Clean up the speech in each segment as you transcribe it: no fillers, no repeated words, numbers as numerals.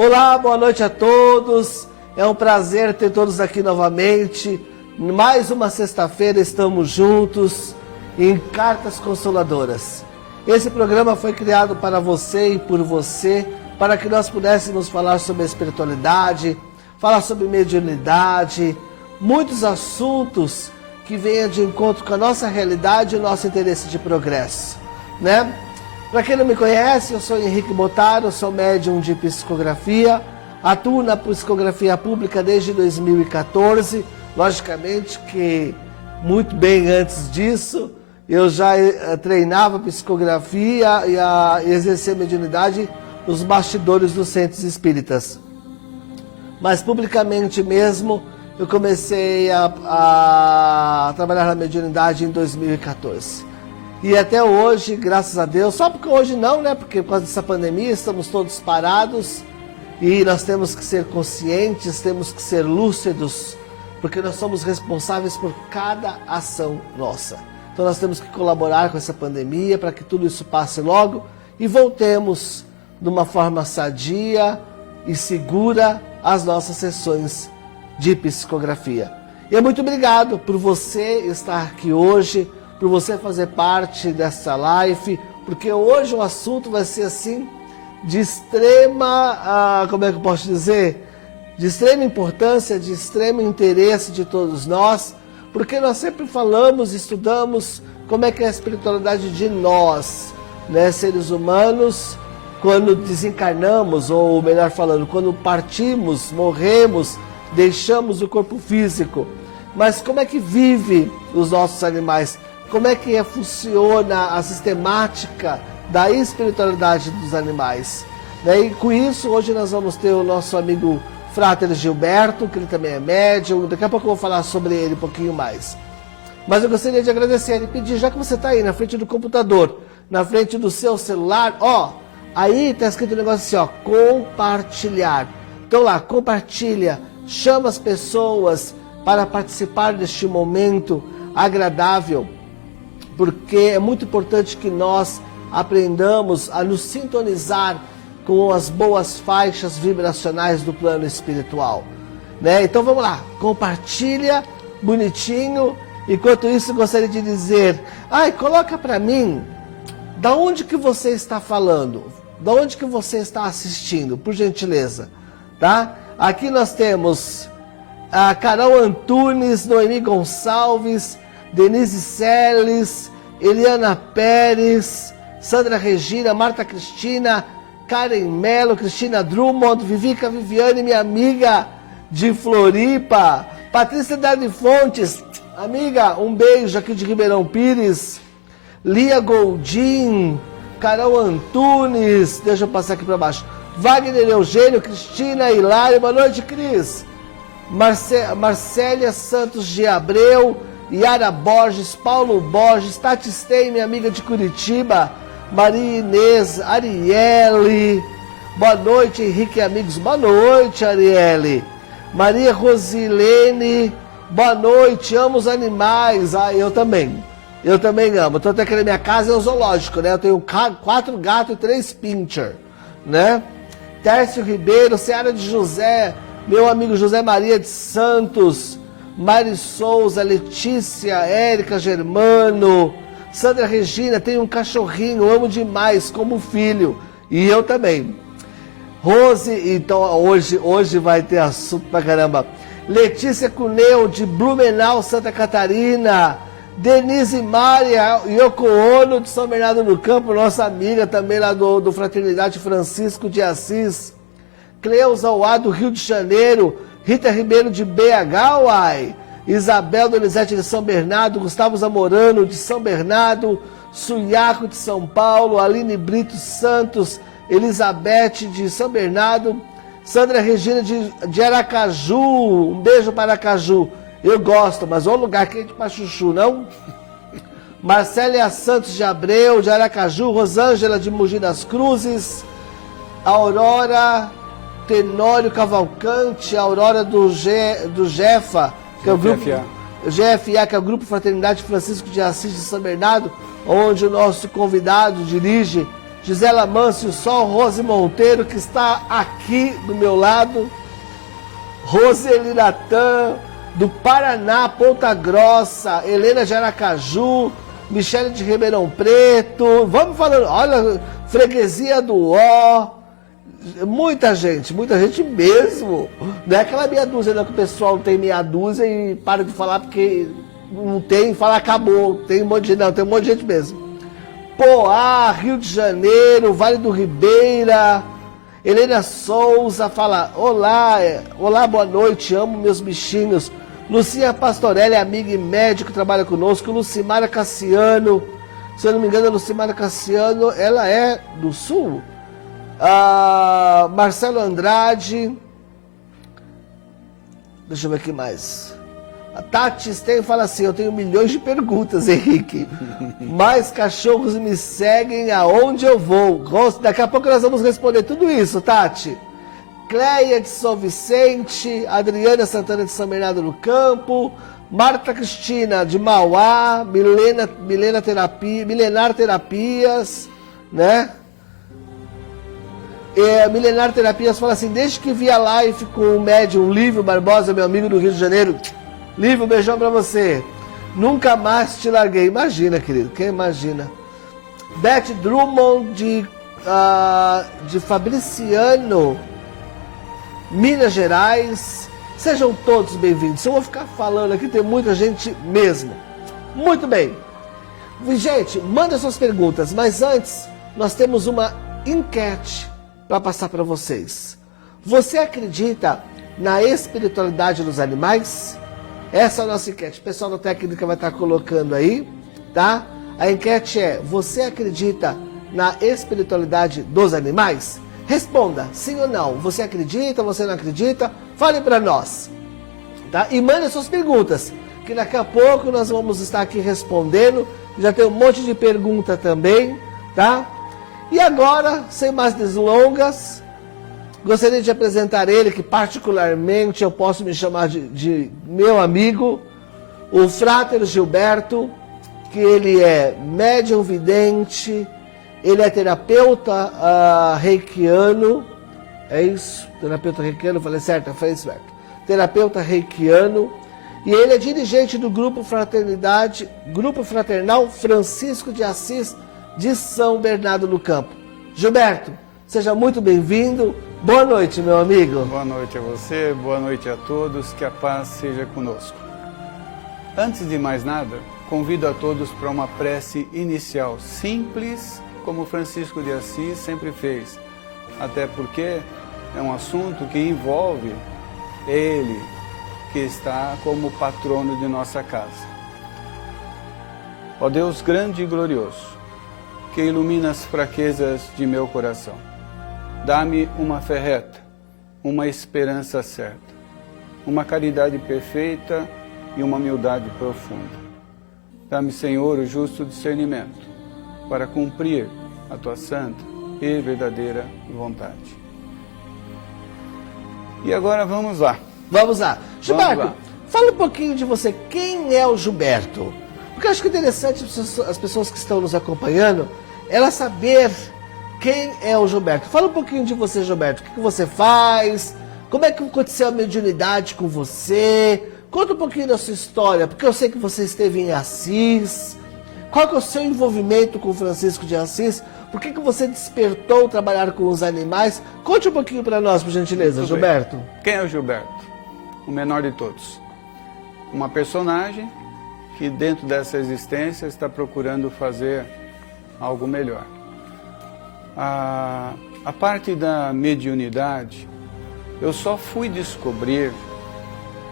Olá, boa noite a todos. É um prazer ter todos aqui novamente. Mais uma sexta-feira estamos juntos em Cartas Consoladoras. Esse programa foi criado para você e por você, para que nós pudéssemos falar sobre a espiritualidade, falar sobre mediunidade, muitos assuntos que venham de encontro com a nossa realidade e o nosso interesse de progresso, né? Para quem não me conhece, eu sou Henrique Botaro, sou médium de psicografia, atuo na psicografia pública desde 2014, logicamente que muito bem antes disso, eu já treinava psicografia e exercia mediunidade nos bastidores dos centros espíritas. Mas publicamente mesmo, eu comecei a trabalhar na mediunidade em 2014. E até hoje, graças a Deus, só porque hoje não, né? Porque por causa dessa pandemia estamos todos parados e nós temos que ser conscientes, temos que ser lúcidos, porque nós somos responsáveis por cada ação nossa. Então nós temos que colaborar com essa pandemia para que tudo isso passe logo e voltemos de uma forma sadia e segura às nossas sessões de psicografia. E muito obrigado por você estar aqui hoje, por você fazer parte dessa live, porque hoje o assunto vai ser assim, de extrema, como é que eu posso dizer? De extrema importância, de extremo interesse de todos nós, porque nós sempre falamos, estudamos como é que é a espiritualidade de nós, né, seres humanos, quando desencarnamos, ou melhor falando, quando partimos, morremos, deixamos o corpo físico. Mas como é que vive os nossos animais? Como é que funciona a sistemática da espiritualidade dos animais? E com isso, hoje nós vamos ter o nosso amigo Frater Gilberto, que ele também é médium. Daqui a pouco eu vou falar sobre ele um pouquinho mais. Mas eu gostaria de agradecer e pedir, já que você está aí na frente do computador, na frente do seu celular, ó, aí está escrito um negócio assim, ó, compartilhar. Então lá, compartilha, chama as pessoas para participar deste momento agradável, porque é muito importante que nós aprendamos a nos sintonizar com as boas faixas vibracionais do plano espiritual, né? Então vamos lá, compartilha, bonitinho. Enquanto isso, gostaria de dizer, coloca para mim, da onde que você está falando? Da onde que você está assistindo, por gentileza, tá? Aqui nós temos a Carol Antunes, Noemi Gonçalves, Denise Seles, Eliana Pérez, Sandra Regina, Marta Cristina, Karen Mello, Cristina Drummond, Vivica Viviane, minha amiga de Floripa, Patrícia Dani Fontes, amiga, um beijo aqui de Ribeirão Pires, Lia Goldin, Carol Antunes, deixa eu passar aqui para baixo, Wagner Eugênio, Cristina Hilário, boa noite, Cris, Marcélia Santos de Abreu, Yara Borges, Paulo Borges, Tati Stein, minha amiga de Curitiba, Maria Inês, Arielle, boa noite, Henrique e amigos, boa noite, Arielle, Maria Rosilene, boa noite, amo os animais, eu também amo, tanto é que na minha casa é um zoológico, né, eu tenho 4 gatos e 3 pincher, né, Tércio Ribeiro, Seara de José, meu amigo José Maria de Santos, Mari Souza, Letícia, Érica Germano, Sandra Regina, tem um cachorrinho, amo demais, como filho, e eu também. Rose, então hoje vai ter assunto pra caramba. Letícia Cuneu, de Blumenau, Santa Catarina, Denise Maria, Yoko Ono, de São Bernardo do Campo, nossa amiga também lá do Fraternidade Francisco de Assis, Cleusa Uá, do Rio de Janeiro, Rita Ribeiro de BH, uai. Isabel Donizete de São Bernardo, Gustavo Zamorano de São Bernardo, Suiaco de São Paulo, Aline Brito Santos, Elizabeth de São Bernardo, Sandra Regina de Aracaju, um beijo para Aracaju. Eu gosto, mas é um lugar quente para chuchu, não? Marcélia Santos de Abreu, de Aracaju, Rosângela de Mogi das Cruzes, Aurora Tenório Cavalcante, Aurora do Jefa, que é o grupo GFA, que é o Grupo Fraternidade Francisco de Assis de São Bernardo, onde o nosso convidado dirige, Gisela Mâncio Sol, Rose Monteiro, que está aqui do meu lado, Roseli Natan, do Paraná, Ponta Grossa, Helena de Aracaju, Michele de Ribeirão Preto, vamos falando, olha, Freguesia do Ó, muita gente mesmo, não é aquela meia dúzia, não, que o pessoal tem meia dúzia e para de falar porque não tem, fala acabou, tem um monte de gente, não, tem um monte de gente mesmo. Poá, Rio de Janeiro, Vale do Ribeira, Helena Souza fala, olá, boa noite, amo meus bichinhos. Lucinha Pastorelli, amiga e médico, trabalha conosco. Lucimara Cassiano, se eu não me engano, a Lucimara Cassiano, ela é do Sul. Marcelo Andrade, deixa eu ver aqui mais. A Tati Sten fala assim, eu tenho milhões de perguntas, Henrique. Mais cachorros me seguem aonde eu vou. Daqui a pouco nós vamos responder tudo isso, Tati. Cleia de São Vicente, Adriana Santana de São Bernardo do Campo, Marta Cristina de Mauá, Milenar Terapias, né? Milenar Terapias fala assim, desde que vi a live com o médium Lívio Barbosa, meu amigo do Rio de Janeiro, Lívio, beijão pra você. Nunca mais te larguei. Imagina, querido, quem imagina? Beth Drummond de Fabriciano, Minas Gerais. Sejam todos bem-vindos. Eu vou ficar falando aqui, tem muita gente mesmo. Muito bem. Gente, manda suas perguntas, mas antes nós temos uma enquete para passar para vocês. Você acredita na espiritualidade dos animais? Essa é a nossa enquete. O pessoal da técnica vai estar colocando aí, tá? A enquete é, você acredita na espiritualidade dos animais? Responda, sim ou não. Você acredita, você não acredita? Fale para nós, tá? E mande suas perguntas, que daqui a pouco nós vamos estar aqui respondendo. Já tem um monte de pergunta também, tá? E agora, sem mais delongas, gostaria de apresentar ele, que particularmente eu posso me chamar de meu amigo, o Frater Gilberto, que ele é médium vidente, ele é terapeuta reikiano, é isso? Terapeuta reikiano, falei certo? Falei certo. Terapeuta reikiano, e ele é dirigente do Grupo Fraternal Francisco de Assis de São Bernardo do Campo. Gilberto, seja muito bem-vindo. Boa noite, meu amigo. Boa noite a você, boa noite a todos, que a paz seja conosco. Antes de mais nada, convido a todos para uma prece inicial, simples, como Francisco de Assis sempre fez, até porque é um assunto que envolve ele, que está como patrono de nossa casa. Ó Deus grande e glorioso, que ilumina as fraquezas de meu coração, dá-me uma fé reta, uma esperança certa, uma caridade perfeita e uma humildade profunda. Dá-me, Senhor, o justo discernimento para cumprir a Tua santa e verdadeira vontade. E agora vamos lá. Vamos lá. Gilberto, fala um pouquinho de você. Quem é o Gilberto? Porque eu acho que é interessante as pessoas que estão nos acompanhando, elas saber quem é o Gilberto. Fala um pouquinho de você, Gilberto. O que você faz? Como é que aconteceu a mediunidade com você? Conta um pouquinho da sua história, porque eu sei que você esteve em Assis. Qual que é o seu envolvimento com Francisco de Assis? Por que você despertou trabalhar com os animais? Conte um pouquinho para nós, por gentileza, Muito Gilberto. Bem. Quem é o Gilberto? O menor de todos. Uma personagem que dentro dessa existência está procurando fazer algo melhor. A parte da mediunidade, eu só fui descobrir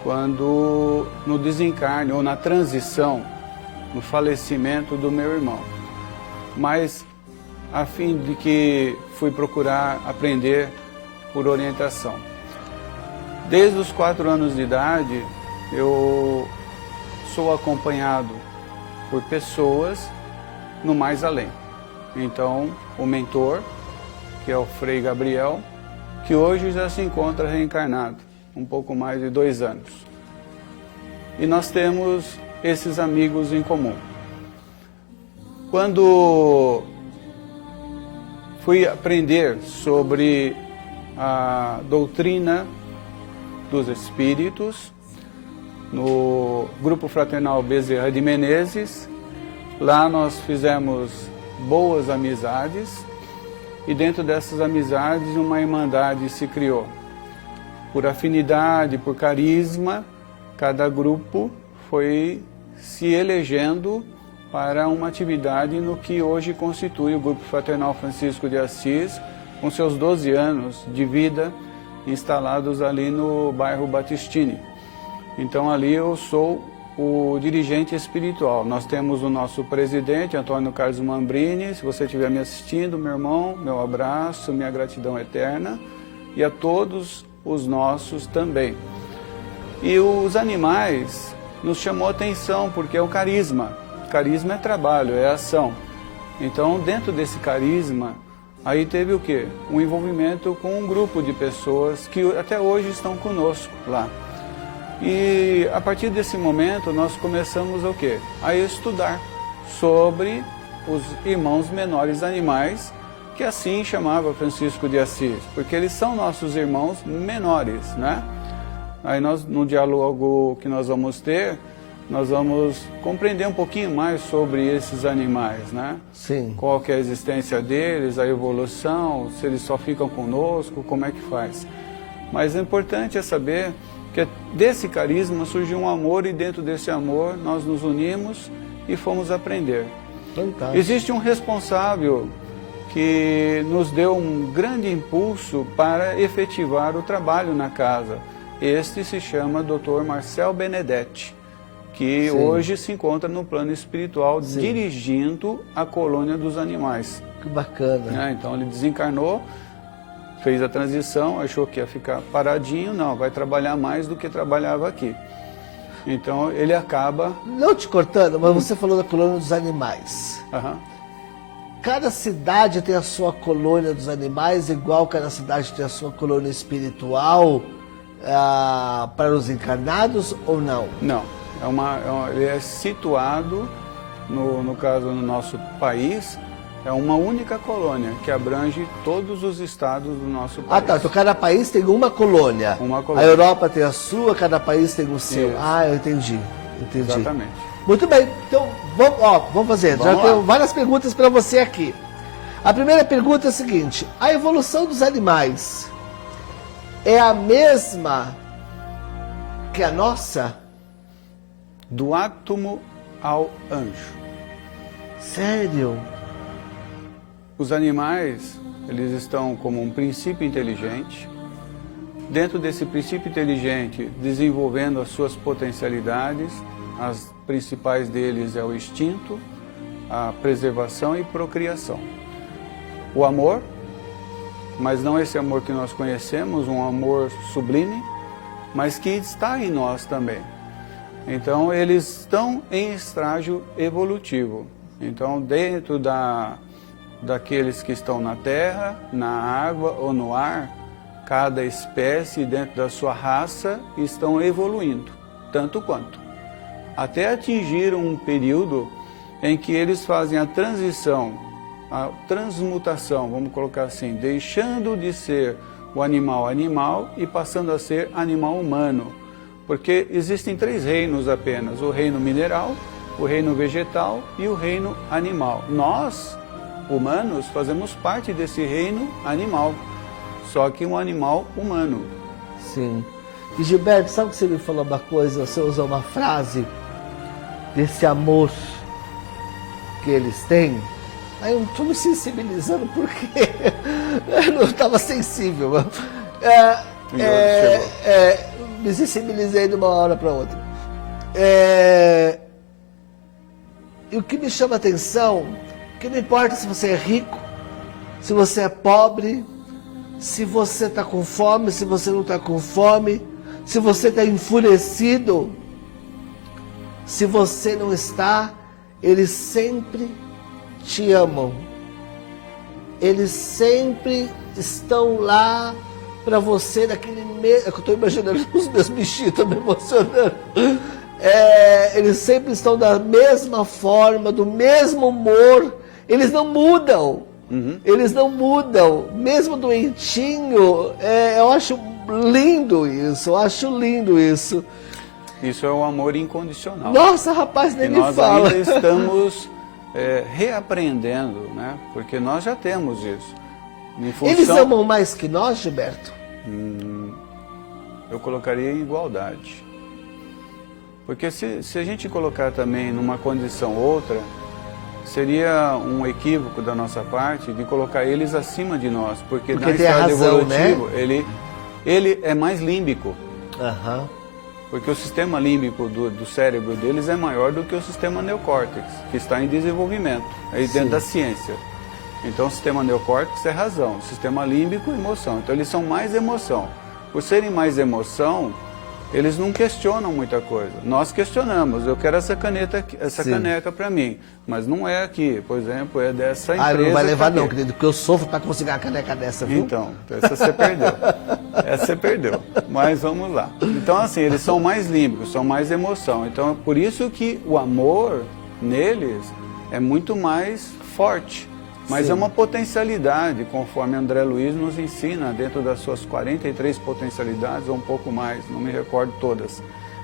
quando no desencarne ou na transição, no falecimento do meu irmão. Mas a fim de que fui procurar aprender por orientação. Desde os 4 anos de idade, eu sou acompanhado por pessoas no mais além. Então, o mentor, que é o Frei Gabriel, que hoje já se encontra reencarnado, um pouco mais de 2 anos. E nós temos esses amigos em comum. Quando fui aprender sobre a doutrina dos espíritos no Grupo Fraternal Bezerra de Menezes. Lá nós fizemos boas amizades e dentro dessas amizades uma irmandade se criou. Por afinidade, por carisma, cada grupo foi se elegendo para uma atividade no que hoje constitui o Grupo Fraternal Francisco de Assis, com seus 12 anos de vida instalados ali no bairro Batistini. Então ali eu sou o dirigente espiritual. Nós temos o nosso presidente, Antônio Carlos Mambrini. Se você estiver me assistindo, meu irmão, meu abraço, minha gratidão eterna, e a todos os nossos também. E os animais nos chamou a atenção porque é o carisma. Carisma é trabalho, é ação. Então, dentro desse carisma, aí teve o quê? Um envolvimento com um grupo de pessoas que até hoje estão conosco lá. E a partir desse momento nós começamos o quê? A estudar sobre os irmãos menores animais, que assim chamava Francisco de Assis, porque eles são nossos irmãos menores, né? Aí nós, no diálogo que nós vamos ter, nós vamos compreender um pouquinho mais sobre esses animais, né? Sim. Qual que é a existência deles, a evolução, se eles só ficam conosco, como é que faz. Mas o importante é saber que desse carisma surgiu um amor e dentro desse amor nós nos unimos e fomos aprender. Fantástico. Existe um responsável que nos deu um grande impulso para efetivar o trabalho na casa. Este se chama Dr. Marcel Benedetti, que Sim. hoje se encontra no plano espiritual, Sim. dirigindo a colônia dos animais. Que bacana. Então ele desencarnou, fez a transição, achou que ia ficar paradinho, não, vai trabalhar mais do que trabalhava aqui. Então ele acaba... Não te cortando, mas você falou da colônia dos animais. Aham. Cada cidade tem a sua colônia dos animais, igual cada cidade tem a sua colônia espiritual para os encarnados ou não? Não, ele é situado, no caso no nosso país, é uma única colônia que abrange todos os estados do nosso país. Ah, tá. Então cada país tem uma colônia. Uma colônia. A Europa tem a sua, cada país tem o seu. Isso. Ah, eu entendi. Entendi. Exatamente. Muito bem. Então, vamos fazer. Vamos Já lá. tenho várias perguntas para você aqui. A primeira pergunta é a seguinte: a evolução dos animais é a mesma que a nossa? Do átomo ao anjo. Sério? Os animais, eles estão como um princípio inteligente. Dentro desse princípio inteligente, desenvolvendo as suas potencialidades, as principais deles é o instinto, a preservação e procriação. O amor, mas não esse amor que nós conhecemos, um amor sublime, mas que está em nós também. Então, eles estão em estágio evolutivo. Então, dentro daqueles que estão na terra, na água ou no ar, cada espécie dentro da sua raça estão evoluindo, tanto quanto. Até atingir um período em que eles fazem a transição, a transmutação, vamos colocar assim, deixando de ser o animal animal e passando a ser animal humano. Porque existem 3 reinos apenas, o reino mineral, o reino vegetal e o reino animal. Nós, humanos, fazemos parte desse reino animal, só que um animal humano. Sim. E Gilberto, sabe que você me falou uma coisa? Você usou uma frase desse amor que eles têm. Aí eu estou me sensibilizando porque eu não estava sensível. Me sensibilizei de uma hora para outra. E o que me chama a atenção, que não importa se você é rico, se você é pobre, se você está com fome, se você não está com fome, se você está enfurecido, se você não está, eles sempre te amam. Eles sempre estão lá para você naquele mesmo... Eu estou imaginando os meus bichinhos, estão me emocionando. Eles sempre estão da mesma forma, do mesmo humor. Eles não mudam. Eles não mudam, mesmo doentinho. Eu acho lindo isso, eu acho lindo isso. Isso é o amor incondicional. Nossa, rapaz, nem me nós fala. ainda estamos reaprendendo, né? Porque nós já temos isso. Em função... Eles amam mais que nós, Gilberto? Eu colocaria em igualdade. Porque se a gente colocar também numa condição outra, seria um equívoco da nossa parte de colocar eles acima de nós. Porque na tem a escala razão, evolutiva, né? ele é mais límbico. Aham. Porque o sistema límbico do cérebro deles é maior do que o sistema neocórtex, que está em desenvolvimento, aí dentro da ciência. Então o sistema neocórtex é razão, o sistema límbico emoção. Então eles são mais emoção. Por serem mais emoção, eles não questionam muita coisa. Nós questionamos, eu quero essa caneta, essa caneca para mim, mas não é aqui, por exemplo, é dessa empresa. Não vai levar não, querido, porque eu sofro para conseguir uma caneca dessa, viu? Então, essa você perdeu. Essa você perdeu. Mas vamos lá. Então, assim, eles são mais límbicos, são mais emoção. Então, é por isso que o amor neles é muito mais forte. Mas é uma potencialidade, conforme André Luiz nos ensina, dentro das suas 43 potencialidades, ou um pouco mais, não me recordo todas.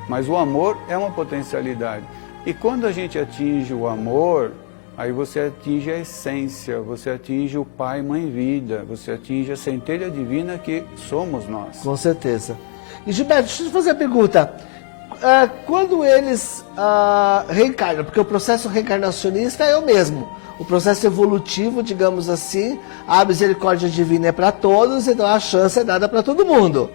Mas o amor é uma potencialidade. E quando a gente atinge o amor, aí você atinge a essência, você atinge o Pai, Mãe, Vida, você atinge a centelha divina que somos nós. Com certeza. E Gilberto, deixa eu te fazer a pergunta. Quando eles reencarnam, porque o processo reencarnacionista é o mesmo. O processo evolutivo, digamos assim, a misericórdia divina é para todos, então a chance é dada para todo mundo.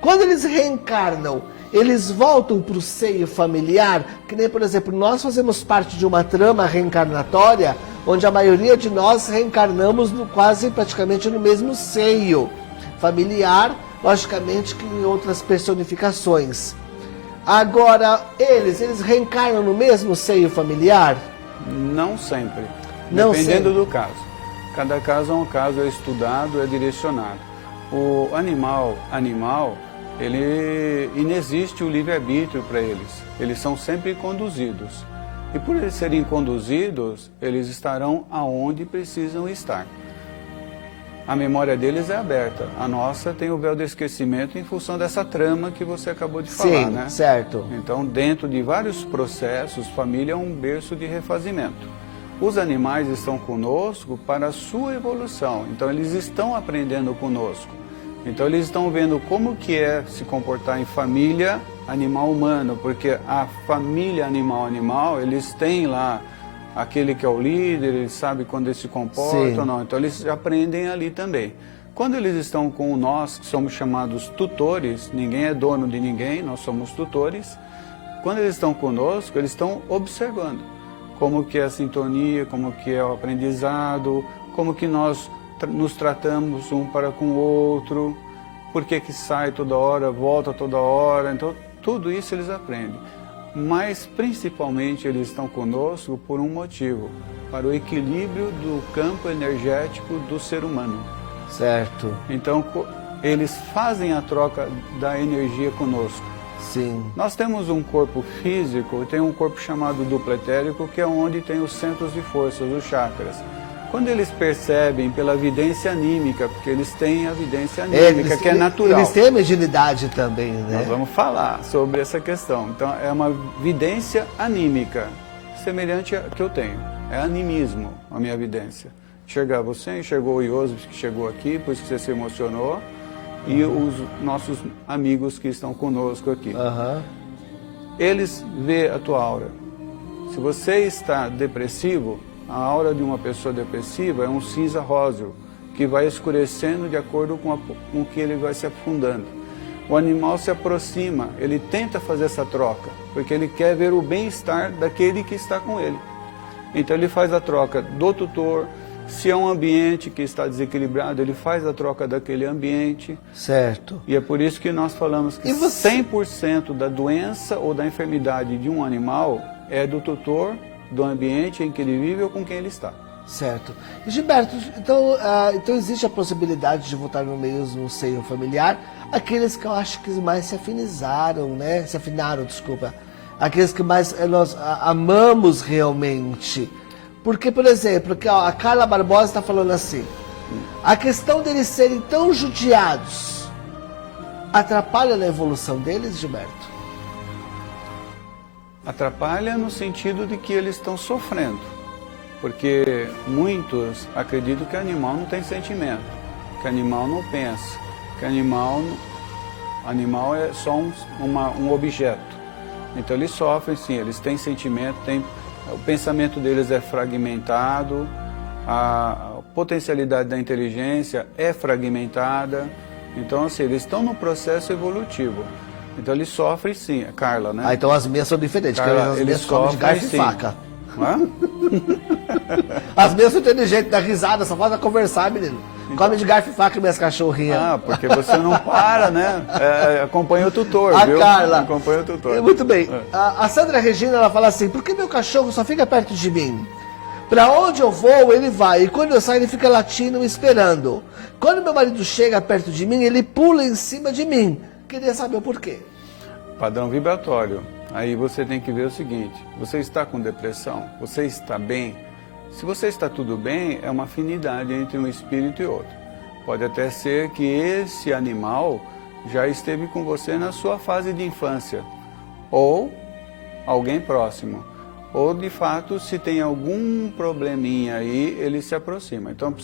Quando eles reencarnam, eles voltam para o seio familiar, que nem, por exemplo, nós fazemos parte de uma trama reencarnatória, onde a maioria de nós reencarnamos quase praticamente no mesmo seio familiar, logicamente que em outras personificações. Agora, eles reencarnam no mesmo seio familiar? Não sempre. Não Dependendo sempre. do caso. Cada caso é um caso, é estudado, é direcionado. O animal, ele inexiste o livre-arbítrio para eles. Eles são sempre conduzidos. E por eles serem conduzidos, eles estarão aonde precisam estar. A memória deles é aberta. A nossa tem o véu do esquecimento em função dessa trama que você acabou de falar, Sim, né? certo. Então, dentro de vários processos, família é um berço de refazimento. Os animais estão conosco para a sua evolução. Então, eles estão aprendendo conosco. Então, eles estão vendo como que é se comportar em família animal-humano, porque a família animal-animal, eles têm lá aquele que é o líder, ele sabe quando ele se comporta ou não. Então, eles aprendem ali também. Quando eles estão com nós, que somos chamados tutores, ninguém é dono de ninguém, nós somos tutores. Quando eles estão conosco, eles estão observando como que é a sintonia, como que é o aprendizado, como que nós nos tratamos um para com o outro, por que sai toda hora, volta toda hora. Então, tudo isso eles aprendem. Mas, principalmente, eles estão conosco por um motivo, para o equilíbrio do campo energético do ser humano. Certo. Então, eles fazem a troca da energia conosco. Sim. Nós temos um corpo físico, tem um corpo chamado duplo etérico, que é onde tem os centros de forças, os chakras. Quando eles percebem pela vidência anímica, porque eles têm a vidência anímica, que é natural. Eles têm a mediunidade também, né? Nós vamos falar sobre essa questão. Então, é uma vidência anímica, semelhante a que eu tenho. É animismo a minha vidência. Enxergar você, enxergou o Iosif que chegou aqui, por isso que você se emocionou, e os nossos amigos que estão conosco aqui. Eles vê a tua aura. Se você está depressivo, a aura de uma pessoa depressiva é um cinza róseo, que vai escurecendo de acordo com o que ele vai se afundando. O animal se aproxima, ele tenta fazer essa troca, porque ele quer ver o bem-estar daquele que está com ele. Então ele faz a troca do tutor. Se é um ambiente que está desequilibrado, ele faz a troca daquele ambiente. Certo. E é por isso que nós falamos que 100% da doença ou da enfermidade de um animal é do tutor, do ambiente em que ele vive ou com quem ele está. Certo. E Gilberto, então existe a possibilidade de voltar no seio familiar aqueles que eu acho que mais se afinizaram, né? Aqueles que mais nós amamos realmente. Porque, por exemplo, que a Carla Barbosa está falando assim, a questão deles serem tão judiados atrapalha na evolução deles, Gilberto? Atrapalha no sentido de que eles estão sofrendo, porque muitos acreditam que animal não tem sentimento, que animal não pensa, que animal é só um objeto. Então eles sofrem sim, eles têm sentimento, o pensamento deles é fragmentado, a potencialidade da inteligência é fragmentada. Então assim, eles estão no processo evolutivo. Então eles sofrem sim, Carla, né? Ah, então as minhas são diferentes, Carla, porque as minhas comem de garfo e faca. Hã? As minhas são inteligentes, dá risada, só falta conversar, menino. Come de garfo e faca minhas cachorrinhas. Ah, porque você não para, né? Acompanha o tutor, a viu? Carla. Acompanha o tutor. Muito bem. A Sandra Regina, ela fala assim, por que meu cachorro só fica perto de mim? Pra onde eu vou, ele vai. E quando eu saio, ele fica latindo, esperando. Quando meu marido chega perto de mim, ele pula em cima de mim. Queria saber o porquê. Padrão vibratório. Aí você tem que ver o seguinte, você está com depressão? Você está bem? Se você está tudo bem, é uma afinidade entre um espírito e outro. Pode até ser que esse animal já esteve com você na sua fase de infância, ou alguém próximo, ou de fato, se tem algum probleminha aí, ele se aproxima. Então,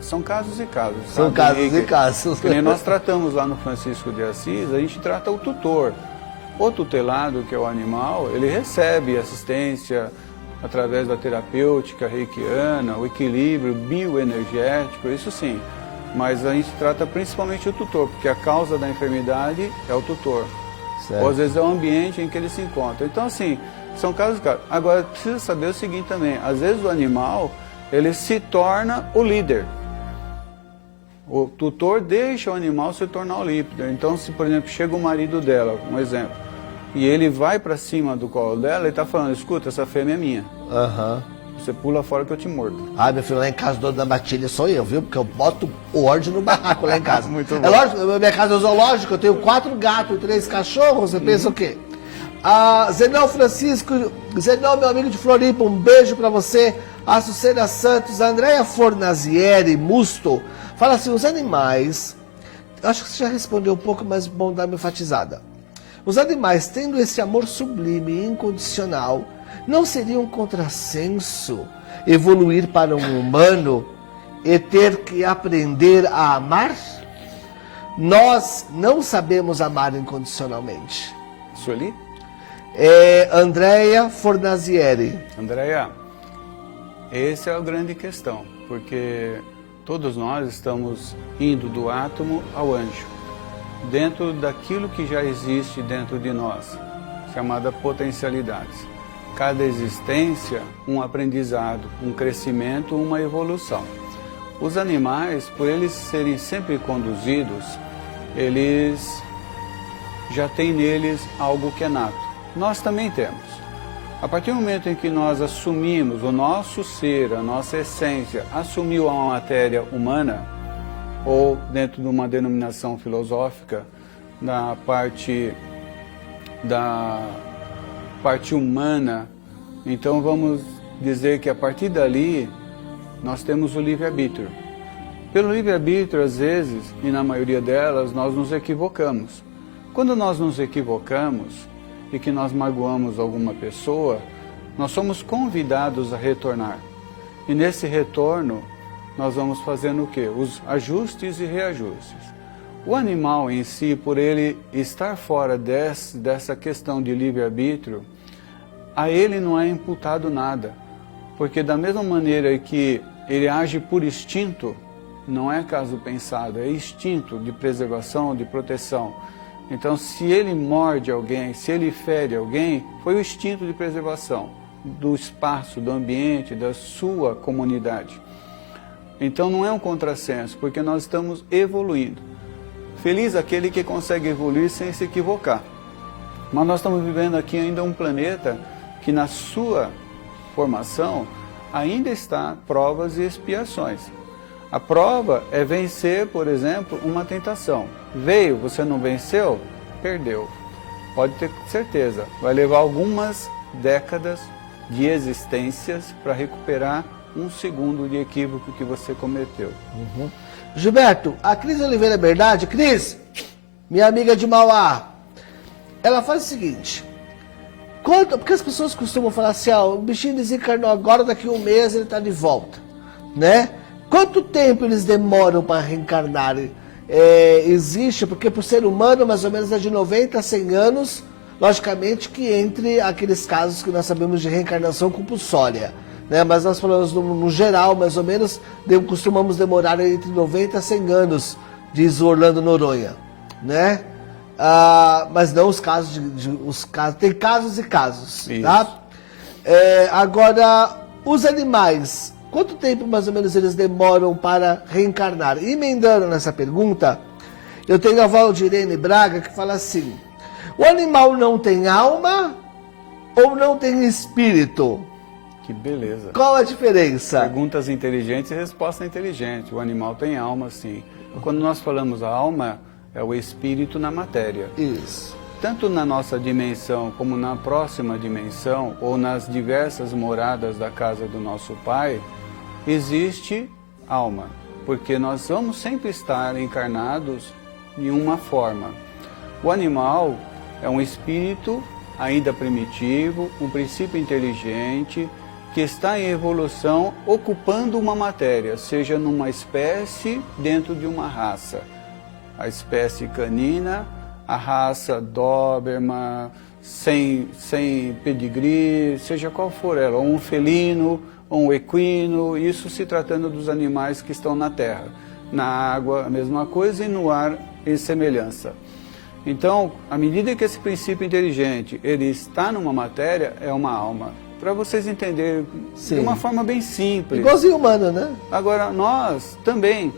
são casos e casos. São casos e casos. Que nem nós tratamos lá no Francisco de Assis, a gente trata o tutor. O tutelado, que é o animal, ele recebe assistência através da terapêutica reikiana, o equilíbrio bioenergético, isso sim. Mas a gente trata principalmente o tutor, porque a causa da enfermidade é o tutor. Certo. Ou às vezes é o ambiente em que ele se encontra. Então assim, são casos. Agora precisa saber o seguinte também, às vezes o animal, ele se torna o líder. O tutor deixa o animal se tornar o líder. Então se, por exemplo, chega o marido dela, um exemplo, e ele vai para cima do colo dela, ele está falando, escuta, essa fêmea é minha. Você pula fora que eu te mordo. Ah, meu filho, lá em casa, o dono da matilha sou eu, viu? Porque eu boto o ordem no barraco lá em casa. Muito bom. É lógico, minha casa é zoológica, eu tenho 4 gatos e 3 cachorros, você pensa o quê? Zenão Francisco, Zenão, meu amigo de Floripa, um beijo pra você. A Sucena Santos, a Andréia Fornazieri, Musto, fala assim, os animais, acho que você já respondeu um pouco, mas bom dar uma enfatizada. Os animais, tendo esse amor sublime e incondicional, não seria um contrassenso evoluir para um humano e ter que aprender a amar? Nós não sabemos amar incondicionalmente. Sueli? Andréia Fornazieri. Andréia, essa é a grande questão, porque todos nós estamos indo do átomo ao anjo, dentro daquilo que já existe dentro de nós, chamada potencialidades. Cada existência, um aprendizado, um crescimento, uma evolução. Os animais, por eles serem sempre conduzidos, eles já têm neles algo que é nato. Nós também temos. A partir do momento em que nós assumimos o nosso ser, a nossa essência, assumiu a matéria humana, ou dentro de uma denominação filosófica, na parte humana, então vamos dizer que a partir dali nós temos o livre-arbítrio. Pelo livre-arbítrio, às vezes, e na maioria delas, nós nos equivocamos. Quando nós nos equivocamos e que nós magoamos alguma pessoa, nós somos convidados a retornar. E nesse retorno, nós vamos fazendo o quê? Os ajustes e reajustes. O animal em si, por ele estar fora dessa questão de livre-arbítrio, a ele não é imputado nada. Porque da mesma maneira que ele age por instinto, não é caso pensado, é instinto de preservação, de proteção. Então, se ele morde alguém, se ele fere alguém, foi o instinto de preservação do espaço, do ambiente, da sua comunidade. Então, não é um contrassenso, porque nós estamos evoluindo. Feliz aquele que consegue evoluir sem se equivocar. Mas nós estamos vivendo aqui ainda um planeta que na sua formação ainda está provas e expiações. A prova é vencer, por exemplo, uma tentação. Veio, você não venceu, perdeu. Pode ter certeza, vai levar algumas décadas de existências para recuperar um segundo de equívoco que você cometeu. Gilberto, a Cris Oliveira é verdade? Cris, minha amiga de Mauá, ela faz o seguinte, porque as pessoas costumam falar assim, o bichinho desencarnou agora, daqui a um mês ele está de volta, né? Quanto tempo eles demoram para reencarnar? Existe, porque para o ser humano mais ou menos é de 90 a 100 anos, logicamente que entre aqueles casos que nós sabemos de reencarnação compulsória, né? Mas nós falamos no geral, mais ou menos, costumamos demorar entre 90 a 100 anos, diz o Orlando Noronha, né? Mas não os casos tem casos e casos, isso. Tá? Agora, os animais, quanto tempo mais ou menos eles demoram para reencarnar? Emendando nessa pergunta, eu tenho a Valdirene Braga que fala assim, o animal não tem alma ou não tem espírito? Que beleza. Qual a diferença? Perguntas inteligentes e resposta inteligente. O animal tem alma, sim. Quando nós falamos alma, é o espírito na matéria. Isso. Tanto na nossa dimensão como na próxima dimensão, ou nas diversas moradas da casa do nosso Pai, existe alma. Porque nós vamos sempre estar encarnados em uma forma. O animal é um espírito ainda primitivo, um princípio inteligente, que está em evolução ocupando uma matéria, seja numa espécie dentro de uma raça. A espécie canina, a raça Doberman, sem pedigree, seja qual for ela, ou um felino, ou um equino, isso se tratando dos animais que estão na terra. Na água, a mesma coisa, e no ar, em semelhança. Então, à medida que esse princípio inteligente ele está numa matéria, é uma alma. Para vocês entenderem, Sim, de uma forma bem simples. Igualzinho humano, né? Agora, nós também,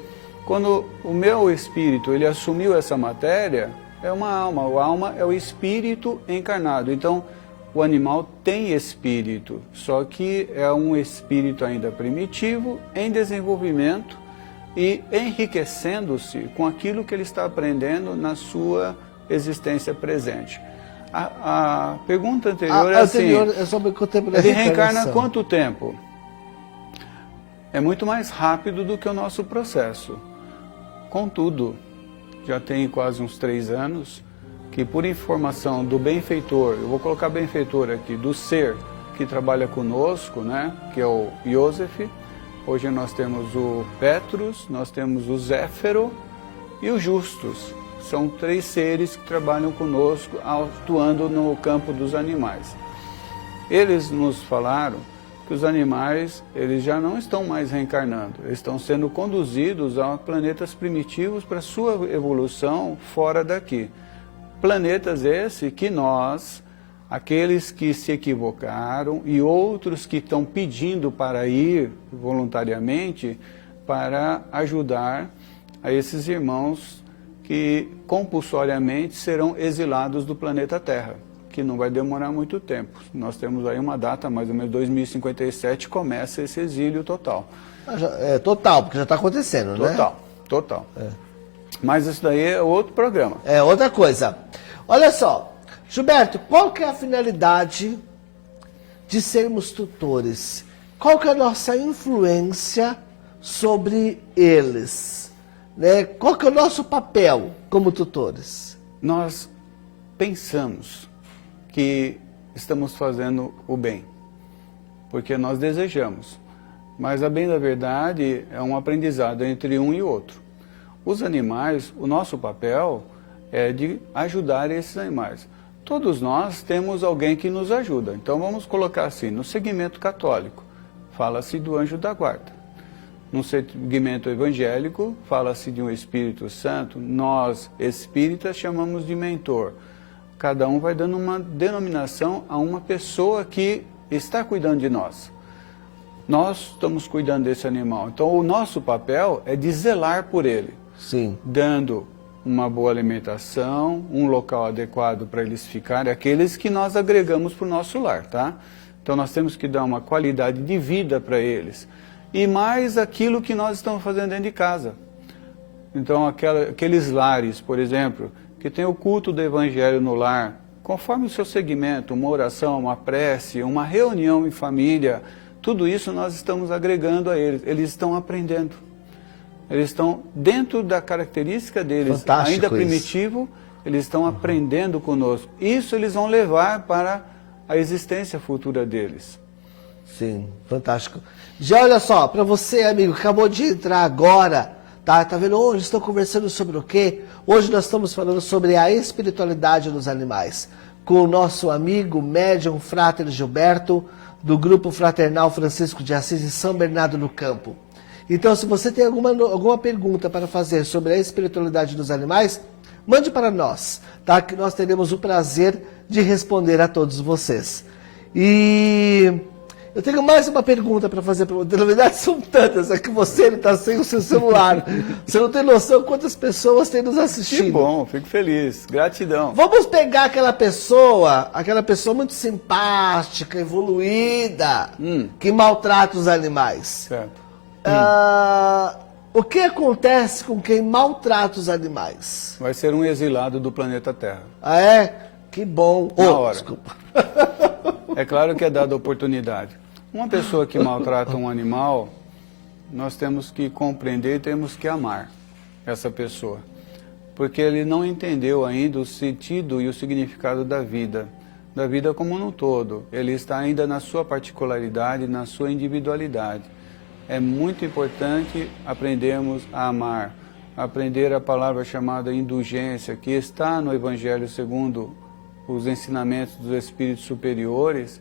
quando o meu espírito ele assumiu essa matéria, é uma alma. A alma é o espírito encarnado. Então, o animal tem espírito, só que é um espírito ainda primitivo, em desenvolvimento e enriquecendo-se com aquilo que ele está aprendendo na sua existência presente. A pergunta anterior é assim, é sobre o tempo da ele reencarna reencarnação. quanto tempo? É muito mais rápido do que o nosso processo. Contudo, já tem quase uns 3 anos que, por informação do benfeitor, eu vou colocar benfeitor aqui, do ser que trabalha conosco, né, que é o Iosef. Hoje nós temos o Petrus, nós temos o Zéfero e o Justus. São 3 seres que trabalham conosco, atuando no campo dos animais. Eles nos falaram que os animais eles já não estão mais reencarnando, eles estão sendo conduzidos a planetas primitivos para sua evolução fora daqui. Planetas esse que nós, aqueles que se equivocaram e outros que estão pedindo para ir voluntariamente para ajudar a esses irmãos que compulsoriamente serão exilados do planeta Terra, que não vai demorar muito tempo. Nós temos aí uma data, mais ou menos 2057, começa esse exílio total. Total, porque já está acontecendo, né? Total. Mas isso daí é outro programa. É outra coisa. Olha só, Gilberto, qual que é a finalidade de sermos tutores? Qual que é a nossa influência sobre eles? Né? Qual que é o nosso papel como tutores? Nós pensamos que estamos fazendo o bem, porque nós desejamos. Mas a bem da verdade é um aprendizado entre um e outro. Os animais, o nosso papel é de ajudar esses animais. Todos nós temos alguém que nos ajuda. Então vamos colocar assim, no segmento católico, fala-se do anjo da guarda. No segmento evangélico, fala-se de um Espírito Santo. Nós, espíritas, chamamos de mentor. Cada um vai dando uma denominação a uma pessoa que está cuidando de nós. Nós estamos cuidando desse animal. Então, o nosso papel é de zelar por ele. Sim. Dando uma boa alimentação, um local adequado para eles ficarem, aqueles que nós agregamos para o nosso lar, tá? Então, nós temos que dar uma qualidade de vida para eles. E mais aquilo que nós estamos fazendo dentro de casa. Então, aqueles lares, por exemplo, que tem o culto do Evangelho no lar, conforme o seu segmento, uma oração, uma prece, uma reunião em família, tudo isso nós estamos agregando a eles. Eles estão aprendendo. Eles estão dentro da característica deles, Fantástico ainda isso. primitivo, eles estão aprendendo conosco. Isso eles vão levar para a existência futura deles. Sim, fantástico. Já olha só, para você, amigo, que acabou de entrar agora, tá vendo? Hoje estão conversando sobre o quê? Hoje nós estamos falando sobre a espiritualidade dos animais, com o nosso amigo médium Frater Gilberto, do Grupo Fraternal Francisco de Assis e São Bernardo do Campo. Então, se você tem alguma pergunta para fazer sobre a espiritualidade dos animais, mande para nós, tá? Que nós teremos o prazer de responder a todos vocês. E eu tenho mais uma pergunta para fazer para você. Na verdade, são tantas, é que você está sem o seu celular. Você não tem noção quantas pessoas têm nos assistindo. Que bom, fico feliz. Gratidão. Vamos pegar aquela pessoa muito simpática, evoluída, que maltrata os animais. Certo. O que acontece com quem maltrata os animais? Vai ser um exilado do planeta Terra. Ah, é? Que bom. Na hora. Desculpa. É claro que é dada a oportunidade. Uma pessoa que maltrata um animal, nós temos que compreender e temos que amar essa pessoa. Porque ele não entendeu ainda o sentido e o significado da vida como um todo. Ele está ainda na sua particularidade, na sua individualidade. É muito importante aprendermos a amar, aprender a palavra chamada indulgência, que está no Evangelho segundo os ensinamentos dos Espíritos superiores.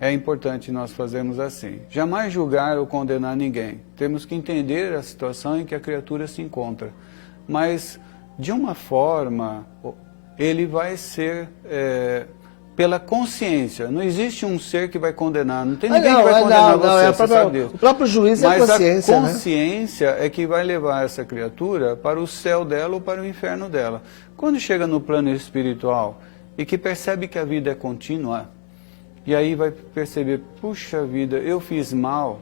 É importante nós fazermos assim. Jamais julgar ou condenar ninguém. Temos que entender a situação em que a criatura se encontra. Mas, de uma forma, ele vai ser pela consciência. Não existe um ser que vai condenar. Não tem ninguém que vai condenar você, sabe Deus. O próprio juiz é a consciência, Mas a consciência é que vai levar essa criatura para o céu dela ou para o inferno dela. Quando chega no plano espiritual e que percebe que a vida é contínua, e aí vai perceber, puxa vida, eu fiz mal.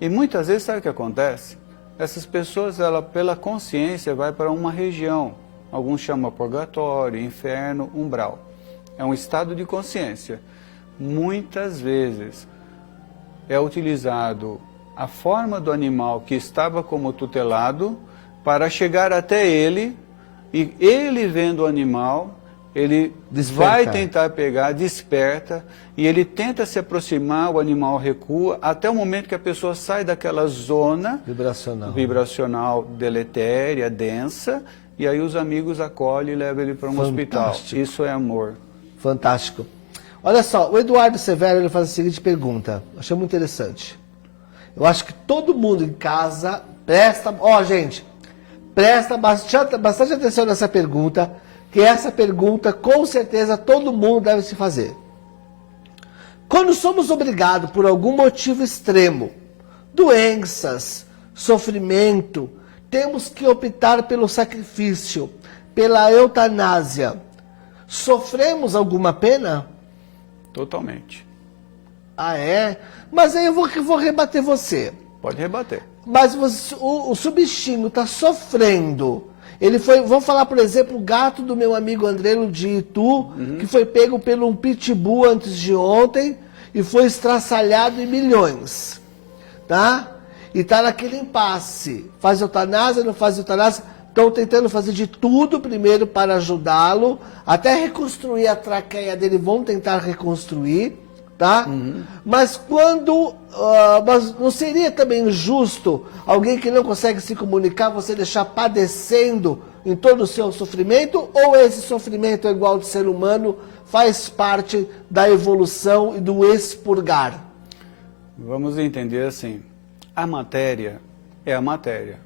E muitas vezes, sabe o que acontece? Essas pessoas, ela, pela consciência, vai para uma região. Alguns chamam purgatório, inferno, umbral. É um estado de consciência. Muitas vezes é utilizado a forma do animal que estava como tutelado para chegar até ele, e ele vendo o animal, ele vai tentar pegar, desperta, e ele tenta se aproximar, o animal recua, até o momento que a pessoa sai daquela zona vibracional deletéria, densa, e aí os amigos acolhem e levam ele para um hospital. Isso é amor. Fantástico. Olha só, o Eduardo Severo ele faz a seguinte pergunta, achei muito interessante. Eu acho que todo mundo em casa presta... gente, presta bastante atenção nessa pergunta, que essa pergunta, com certeza, todo mundo deve se fazer. Quando somos obrigados por algum motivo extremo, doenças, sofrimento, temos que optar pelo sacrifício, pela eutanásia. Sofremos alguma pena? Totalmente. Ah, é? Mas aí eu vou rebater você. Pode rebater. Mas o seu bichinho está sofrendo. Vamos falar, por exemplo, o gato do meu amigo Andrelo de Itu, que foi pego por um pitbull antes de ontem e foi estraçalhado em milhões. Tá? E está naquele impasse. Faz eutanásia, não faz eutanásia? Estão tentando fazer de tudo primeiro para ajudá-lo, até reconstruir a traqueia dele, vão tentar reconstruir, tá? Mas mas não seria também justo alguém que não consegue se comunicar, você deixar padecendo em todo o seu sofrimento? Ou esse sofrimento é igual ao do ser humano, faz parte da evolução e do expurgar? Vamos entender assim, a matéria é a matéria.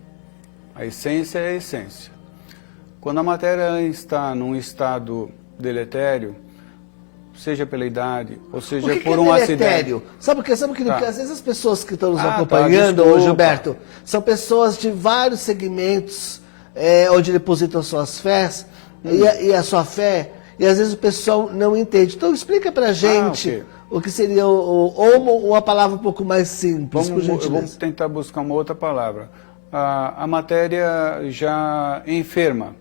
A essência é a essência. Quando a matéria está num estado deletério, seja pela idade, ou seja por um acidente... Sabe o que? Às vezes as pessoas que estão nos acompanhando, ô Gilberto, são pessoas de vários segmentos onde depositam suas fés, e a sua fé, e às vezes o pessoal não entende. Então explica pra gente o que seria, ou uma palavra um pouco mais simples, por gentileza. Vamos tentar buscar uma outra palavra. A matéria já enferma,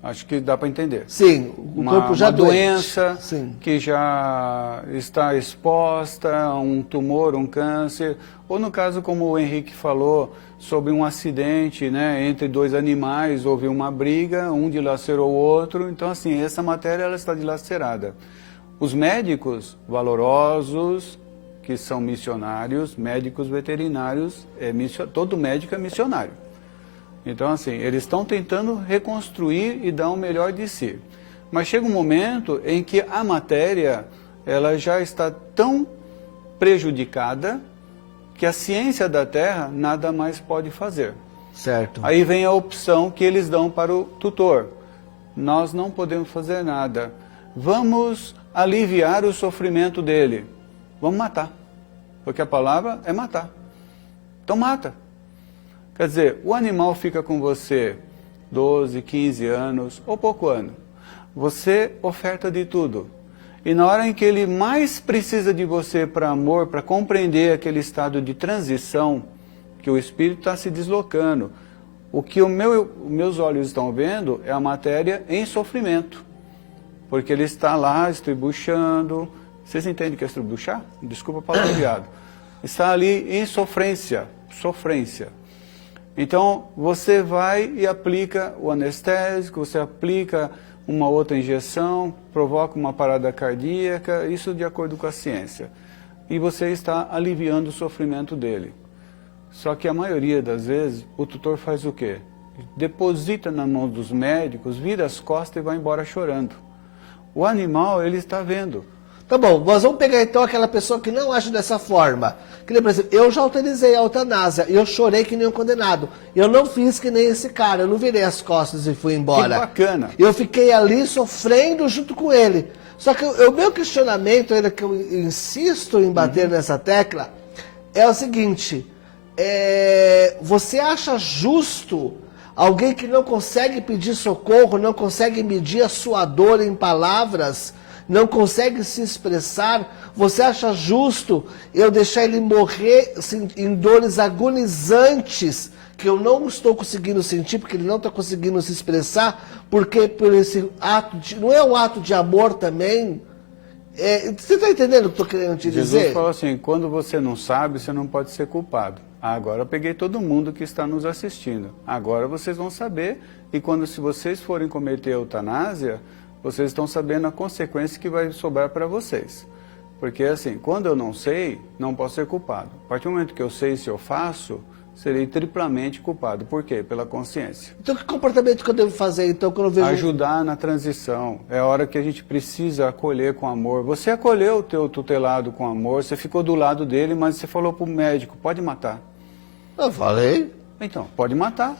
Acho que dá para entender. Sim, o corpo já uma doente. doença Sim. que já está exposta a um tumor, um câncer, ou no caso, como o Henrique falou, sobre um acidente, né, entre dois animais, houve uma briga, um dilacerou o outro, então assim, essa matéria ela está dilacerada. Os médicos valorosos, que são missionários, médicos veterinários, todo médico é missionário. Então, assim, eles estão tentando reconstruir e dar o melhor de si. Mas chega um momento em que a matéria, ela já está tão prejudicada que a ciência da Terra nada mais pode fazer. Certo. Aí vem a opção que eles dão para o tutor. Nós não podemos fazer nada. Vamos aliviar o sofrimento dele. Vamos matar. Porque a palavra é matar. Então mata. Quer dizer, o animal fica com você 12, 15 anos ou pouco ano. Você oferta de tudo. E na hora em que ele mais precisa de você para amor, para compreender aquele estado de transição, que o espírito está se deslocando, o que meus olhos estão vendo é a matéria em sofrimento. Porque ele está lá estribuchando. Vocês entendem o que é estribuchar? Desculpa o palavreado. Está ali em sofrência. Então, você vai e aplica o anestésico, você aplica uma outra injeção, provoca uma parada cardíaca, isso de acordo com a ciência. E você está aliviando o sofrimento dele. Só que a maioria das vezes, o tutor faz o quê? Deposita na mão dos médicos, vira as costas e vai embora chorando. O animal, ele está vendo. Tá bom, nós vamos pegar então aquela pessoa que não age dessa forma. Que nem, por exemplo, eu já autorizei a eutanásia e eu chorei que nem um condenado. Eu não fiz que nem esse cara, eu não virei as costas e fui embora. Que bacana. Eu fiquei ali sofrendo junto com ele. Só que o meu questionamento, ainda que eu insisto em bater nessa tecla, é o seguinte, você acha justo alguém que não consegue pedir socorro, não consegue medir a sua dor em palavras, não consegue se expressar, você acha justo eu deixar ele morrer assim, em dores agonizantes, que eu não estou conseguindo sentir, porque ele não está conseguindo se expressar, porque por esse ato, não é um ato de amor também? Você está entendendo o que eu estou querendo te dizer? Jesus falou assim, quando você não sabe, você não pode ser culpado. Agora eu peguei todo mundo que está nos assistindo. Agora vocês vão saber, e se vocês forem cometer eutanásia, vocês estão sabendo a consequência que vai sobrar para vocês. Porque assim, quando eu não sei, não posso ser culpado. A partir do momento que eu sei se eu faço, serei triplamente culpado. Por quê? Pela consciência. Então que comportamento que eu devo fazer então quando eu vejo... Ajudar na transição. É a hora que a gente precisa acolher com amor. Você acolheu o teu tutelado com amor, você ficou do lado dele, mas você falou para o médico, pode matar. Eu falei. Então, pode matar.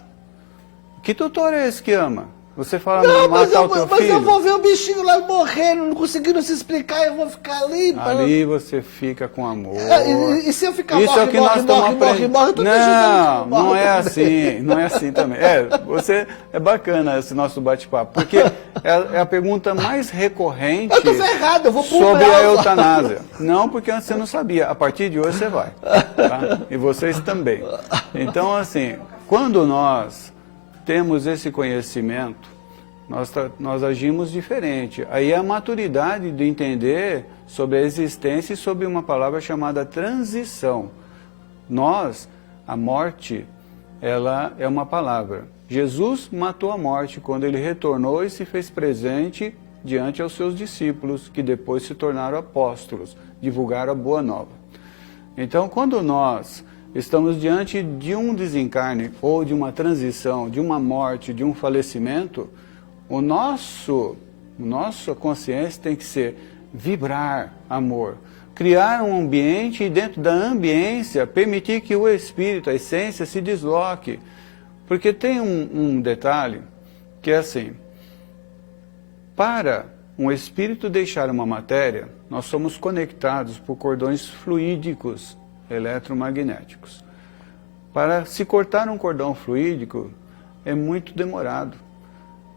Que tutor é esse que ama? Você fala, não, matar o teu filho? Mas eu vou ver o bichinho lá morrendo, não conseguindo se explicar, eu vou ficar ali. Ali você fica com amor. E se eu ficar Isso morre, é o que morre, nós estamos morre, eu tô Não, morre não é também. assim, não é assim também. É bacana esse nosso bate-papo, porque é a pergunta mais recorrente Eu tô ferrado, eu vou pro sobre a brasa. eutanásia. Não, porque antes você não sabia. A partir de hoje você vai. Tá? E vocês também. Então, assim, quando nós temos esse conhecimento, nós agimos diferente. Aí é a maturidade de entender sobre a existência e sobre uma palavra chamada transição. A morte, ela é uma palavra. Jesus matou a morte quando ele retornou e se fez presente diante aos seus discípulos, que depois se tornaram apóstolos, divulgaram a boa nova. Então, quando nós estamos diante de um desencarne ou de uma transição, de uma morte, de um falecimento, nossa consciência tem que ser vibrar amor, criar um ambiente e dentro da ambiência permitir que o espírito, a essência, se desloque. Porque tem um detalhe que é assim, para um espírito deixar uma matéria, nós somos conectados por cordões fluídicos eletromagnéticos. Para se cortar um cordão fluídico é muito demorado.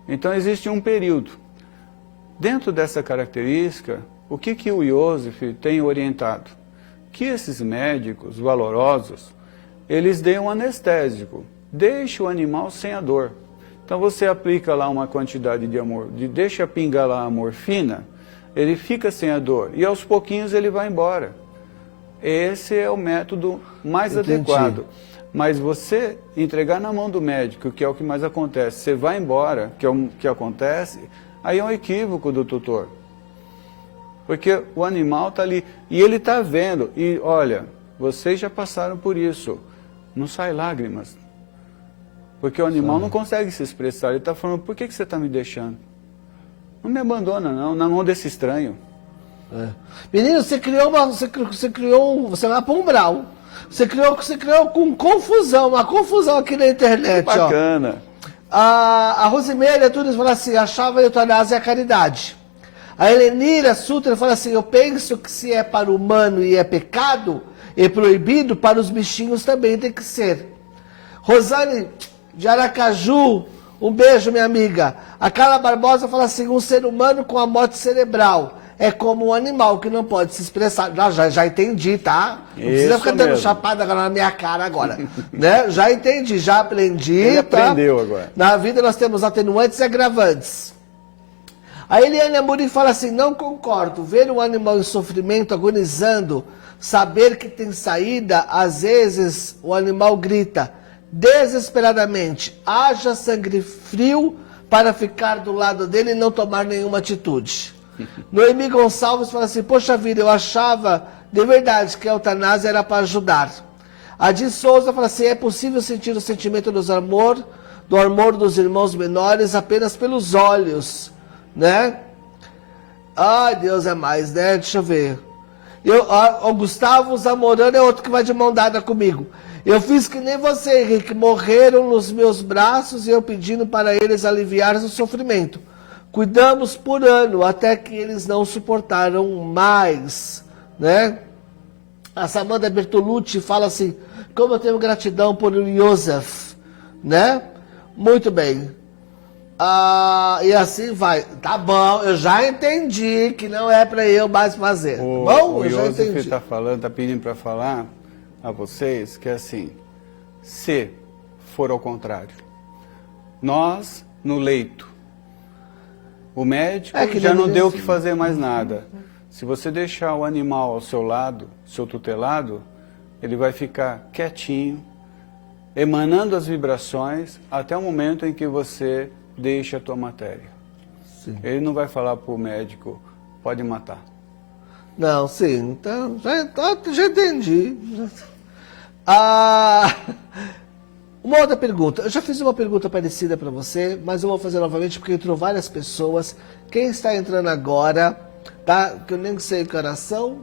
Então existe um período. Dentro dessa característica, o que o Iosef tem orientado? Que esses médicos valorosos, eles deem um anestésico, deixe o animal sem a dor. Então você aplica lá uma quantidade de amor, deixa pingar lá a morfina, ele fica sem a dor e aos pouquinhos ele vai embora. Esse é o método mais adequado. Mas você entregar na mão do médico, que é o que mais acontece, você vai embora, que é o que acontece, aí é um equívoco do tutor. Porque o animal está ali e ele está vendo. E olha, vocês já passaram por isso. Não sai lágrimas. Porque o animal não consegue se expressar. Ele está falando, por que você está me deixando? Não me abandona não, na mão desse estranho. É. Menino, você vai para um umbral. Você criou com confusão, uma confusão aqui na internet. Bacana. Ó. A Rosimeira Tunes fala assim, achava a eutanásia a caridade. A Helenira Sutra fala assim, eu penso que se é para o humano e é pecado, e proibido, para os bichinhos também tem que ser. Rosane de Aracaju, um beijo, minha amiga. A Carla Barbosa fala assim, um ser humano com a morte cerebral é como um animal que não pode se expressar. Já entendi, tá? Não precisa ficar dando chapada agora na minha cara agora. Né? Já entendi, já aprendi. Ele tá? aprendeu agora. Na vida nós temos atenuantes e agravantes. A Eliane Amorim fala assim, não concordo. Ver um animal em sofrimento, agonizando, saber que tem saída, às vezes o animal grita desesperadamente, haja sangue frio para ficar do lado dele e não tomar nenhuma atitude. Noemi Gonçalves fala assim, poxa vida, eu achava de verdade que a eutanásia era para ajudar. A Di Souza fala assim, é possível sentir o sentimento do amor dos irmãos menores apenas pelos olhos, né? Ai, Deus é mais, né? Deixa eu ver. O Gustavo Zamorano é outro que vai de mão dada comigo. Eu fiz que nem você, Henrique, morreram nos meus braços e eu pedindo para eles aliviar o sofrimento. Cuidamos por ano, até que eles não suportaram mais, né? A Samanta Bertolucci fala assim, como eu tenho gratidão por Joseph, né? Muito bem. E assim vai. Tá bom, eu já entendi que não é para eu mais fazer. O Joseph está falando, está pedindo para falar a vocês que é assim, se for ao contrário, nós no leito, o médico já não deu o que fazer mais nada. Se você deixar o animal ao seu lado, seu tutelado, ele vai ficar quietinho, emanando as vibrações até o momento em que você deixa a tua matéria. Sim. Ele não vai falar para o médico, pode matar. Não, sim, então já entendi. Uma outra pergunta. Eu já fiz uma pergunta parecida para você, mas eu vou fazer novamente porque entrou várias pessoas. Quem está entrando agora, tá? Que eu nem sei que horas são,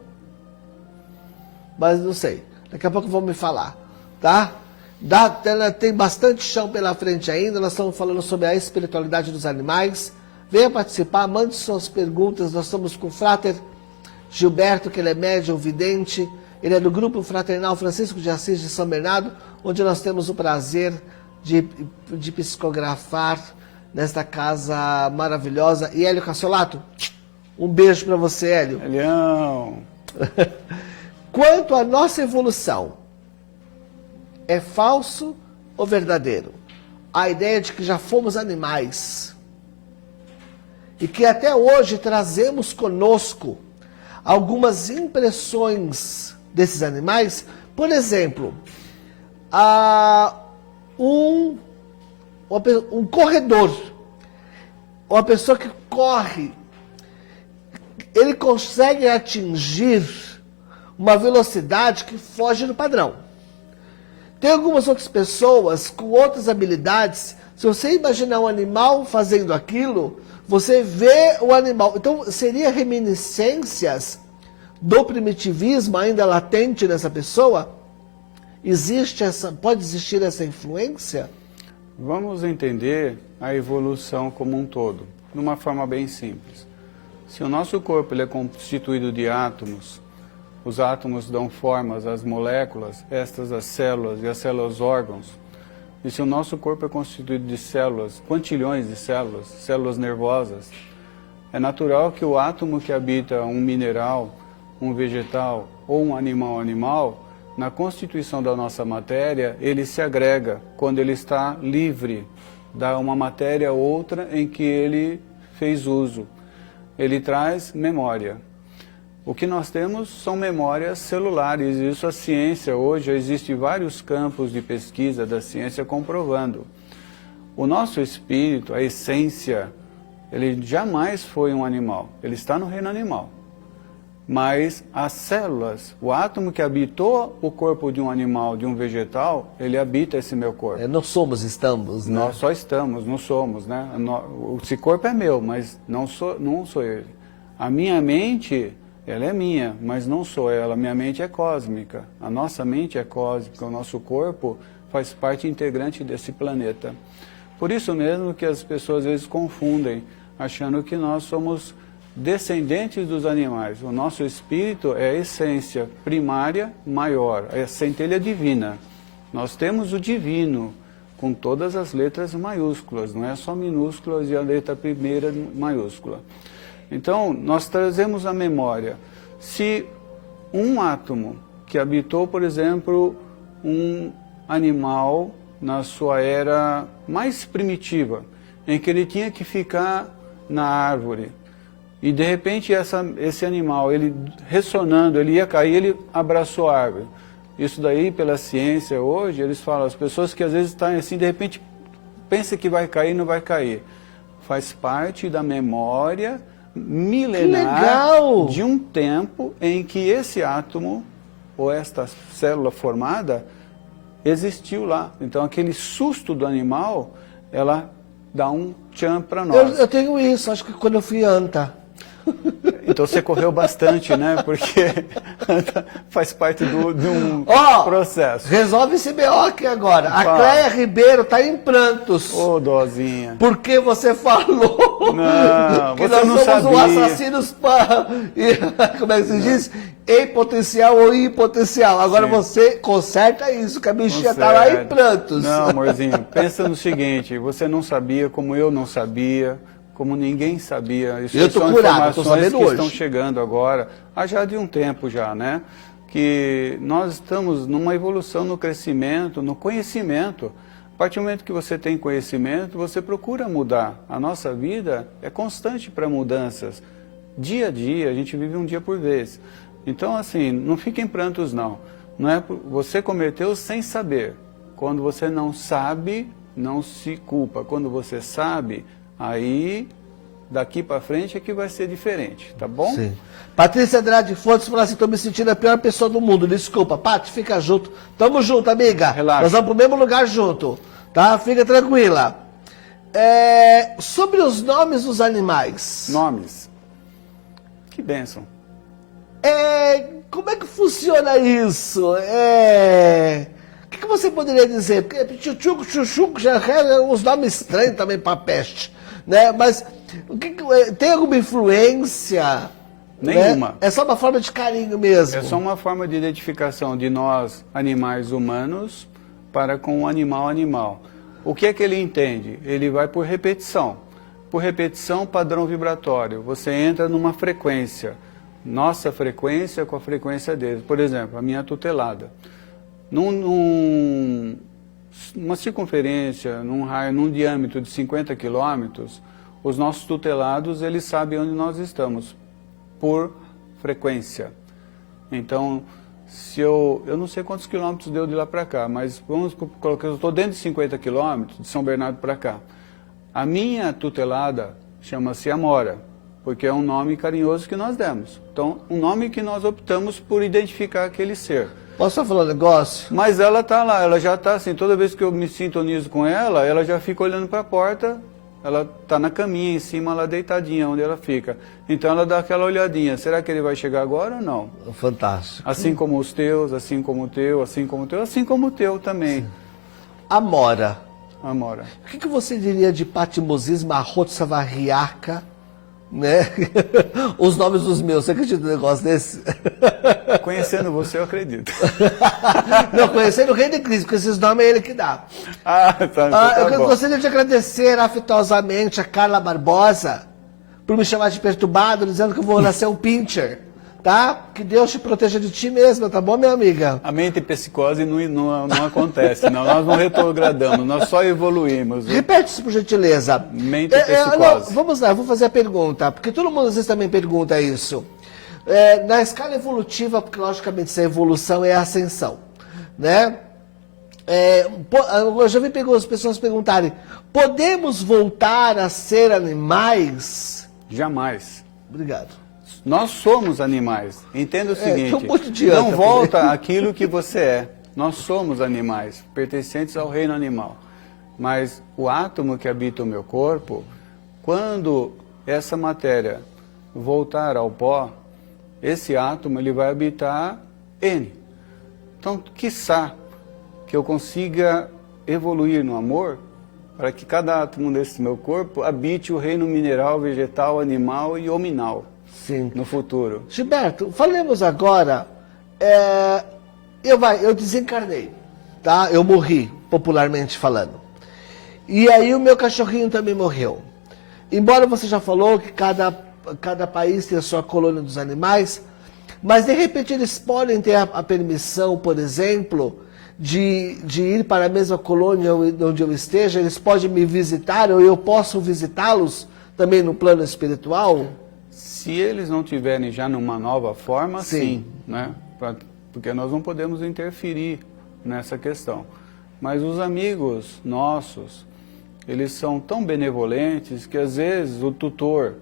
mas não sei. Daqui a pouco vão me falar, tá? Tem bastante chão pela frente ainda. Nós estamos falando sobre a espiritualidade dos animais. Venha participar, mande suas perguntas. Nós estamos com o Frater Gilberto, que ele é médium vidente. Ele é do Grupo Fraternal Francisco de Assis de São Bernardo, onde nós temos o prazer de psicografar nesta casa maravilhosa. E Hélio Cassolato, um beijo para você, Hélio. Elião. Quanto à nossa evolução, é falso ou verdadeiro? A ideia de que já fomos animais e que até hoje trazemos conosco algumas impressões desses animais. Por exemplo, um corredor, uma pessoa que corre, ele consegue atingir uma velocidade que foge do padrão. Tem algumas outras pessoas com outras habilidades. Se você imaginar um animal fazendo aquilo, você vê o animal. Então, seria reminiscências do primitivismo ainda latente nessa pessoa? Pode existir essa influência? Vamos entender a evolução como um todo, de uma forma bem simples. Se o nosso corpo ele é constituído de átomos, os átomos dão formas às moléculas, estas às células e as células órgãos. E se o nosso corpo é constituído de células, quantilhões de células, células nervosas, é natural que o átomo que habita um mineral, um vegetal ou um animal, na constituição da nossa matéria, ele se agrega quando ele está livre da uma matéria a outra em que ele fez uso. Ele traz memória. O que nós temos são memórias celulares, isso a ciência hoje, existem vários campos de pesquisa da ciência comprovando. O nosso espírito, a essência, ele jamais foi um animal, ele está no reino animal. Mas as células, o átomo que habitou o corpo de um animal, de um vegetal, ele habita esse meu corpo. Não somos, estamos, né? Nós só estamos, não somos, né? Esse corpo é meu, mas não sou ele. A minha mente, ela é minha, mas não sou ela. A minha mente é cósmica. A nossa mente é cósmica. O nosso corpo faz parte integrante desse planeta. Por isso mesmo que as pessoas às vezes confundem, achando que nós somos descendentes dos animais. O nosso espírito é a essência primária maior, é a centelha divina. Nós temos o divino, com todas as letras maiúsculas, não é só minúsculas e a letra primeira maiúscula. Então, nós trazemos a memória. Se um átomo que habitou, por exemplo, um animal na sua era mais primitiva, em que ele tinha que ficar na árvore, e de repente esse animal, ele ressonando, ele ia cair, ele abraçou a árvore. Isso daí, pela ciência hoje, eles falam, as pessoas que às vezes estão assim, de repente, pensam que vai cair, não vai cair. Faz parte da memória milenar de um tempo em que esse átomo, ou esta célula formada, existiu lá. Então, aquele susto do animal, ela dá um tchan para nós. Eu tenho isso, acho que quando eu fui anta. Então você correu bastante, né? Porque faz parte de um processo. Resolve esse BO aqui agora. A Cléia Ribeiro está em prantos. Ô, dozinha. Porque você falou não, que você nós não somos sabia. Assassinos como é que se diz? Em potencial ou em potencial. Agora Sim. você conserta isso, que a bichinha está lá em prantos. Não, amorzinho, pensa no seguinte, você não sabia como eu não sabia, como ninguém sabia. Isso eu tô são curado, tô informações sabendo que hoje. estão chegando agora, há já de um tempo já, né? Que nós estamos numa evolução no crescimento, no conhecimento. A partir do momento que você tem conhecimento, você procura mudar. A nossa vida é constante para mudanças. Dia a dia, a gente vive um dia por vez. Então, assim, não fiquem em prantos, não. Não é você cometeu sem saber. Quando você não sabe, não se culpa. Quando você sabe, aí daqui para frente é que vai ser diferente, tá bom? Sim. Patrícia Andrade Fontes falou assim, estou me sentindo a pior pessoa do mundo. Desculpa, Paty, fica junto. Tamo junto, amiga. Relaxa. Nós vamos pro mesmo lugar junto, tá? Fica tranquila. Sobre os nomes dos animais. Nomes. Que bênção. Como é que funciona isso? O que você poderia dizer? Porque Chuchuco, Chuchuco, já é uns nomes estranhos também para peste, né? Mas tem alguma influência? Nenhuma. Né? É só uma forma de carinho mesmo. É só uma forma de identificação de nós, animais humanos, para com o animal. O que é que ele entende? Ele vai por repetição. Por repetição, padrão vibratório. Você entra numa frequência. Nossa frequência com a frequência deles. Por exemplo, a minha tutelada. Numa circunferência, num raio, num diâmetro de 50 quilômetros, os nossos tutelados, eles sabem onde nós estamos, por frequência. Então, se eu não sei quantos quilômetros deu de lá para cá, mas vamos colocar, eu estou dentro de 50 quilômetros, de São Bernardo para cá. A minha tutelada chama-se Amora, porque é um nome carinhoso que nós demos. Então, um nome que nós optamos por identificar aquele ser. Posso só falar um negócio? Mas ela está lá, ela já está assim, toda vez que eu me sintonizo com ela já fica olhando para a porta, ela está na caminha em cima, lá deitadinha, onde ela fica. Então ela dá aquela olhadinha, será que ele vai chegar agora ou não? Fantástico. Assim como os teus, assim como o teu, assim como o teu, assim como o teu também. Amora. Amora. O que você diria de patimosismo, arrotsavariaca, né? Os nomes dos meus, você acredita num negócio desse? Conhecendo você, eu acredito. Não, conhecendo o Rei de Cristo, porque esses nomes é ele que dá. Então tá eu bom. gostaria de agradecer afetuosamente a Carla Barbosa por me chamar de perturbado, dizendo que eu vou nascer um pincher. tá? Que Deus te proteja de ti mesma, tá bom, minha amiga? A mente psicose não acontece, não. Nós não retrogradamos, nós só evoluímos. Viu? Repete isso, por gentileza. Mente psicose. Vamos lá, vou fazer a pergunta, porque todo mundo às vezes também pergunta isso. Na escala evolutiva, porque logicamente se a evolução é a ascensão, né? Eu já vi as pessoas perguntarem, podemos voltar a ser animais? Jamais. Obrigado. Nós somos animais. Entenda o seguinte, um monte de não volta aquilo que você é. Nós somos animais, pertencentes ao reino animal. Mas o átomo que habita o meu corpo, quando essa matéria voltar ao pó, esse átomo ele vai habitar N. Então, quiçá que eu consiga evoluir no amor, para que cada átomo desse meu corpo habite o reino mineral, vegetal, animal e hominal. Sim. No futuro. Gilberto, falemos agora, eu desencarnei, tá? Eu morri, popularmente falando. E aí o meu cachorrinho também morreu. Embora você já falou que cada país tem a sua colônia dos animais, mas de repente eles podem ter a permissão, por exemplo, de ir para a mesma colônia onde eu esteja, eles podem me visitar ou eu posso visitá-los também no plano espiritual? Se eles não tiverem já numa nova forma, sim, né? Porque nós não podemos interferir nessa questão. Mas os amigos nossos, eles são tão benevolentes que às vezes o tutor,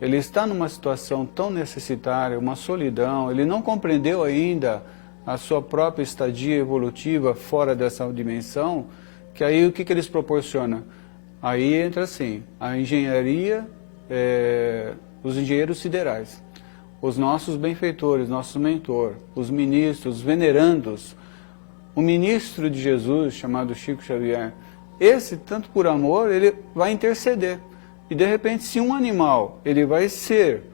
ele está numa situação tão necessitária, uma solidão, ele não compreendeu ainda a sua própria estadia evolutiva fora dessa dimensão, que aí o que eles proporcionam? Aí entra assim, a engenharia, os engenheiros siderais, os nossos benfeitores, nosso mentor, os ministros, os venerandos, o ministro de Jesus, chamado Chico Xavier, esse, tanto por amor, ele vai interceder. E de repente, se um animal, ele vai ser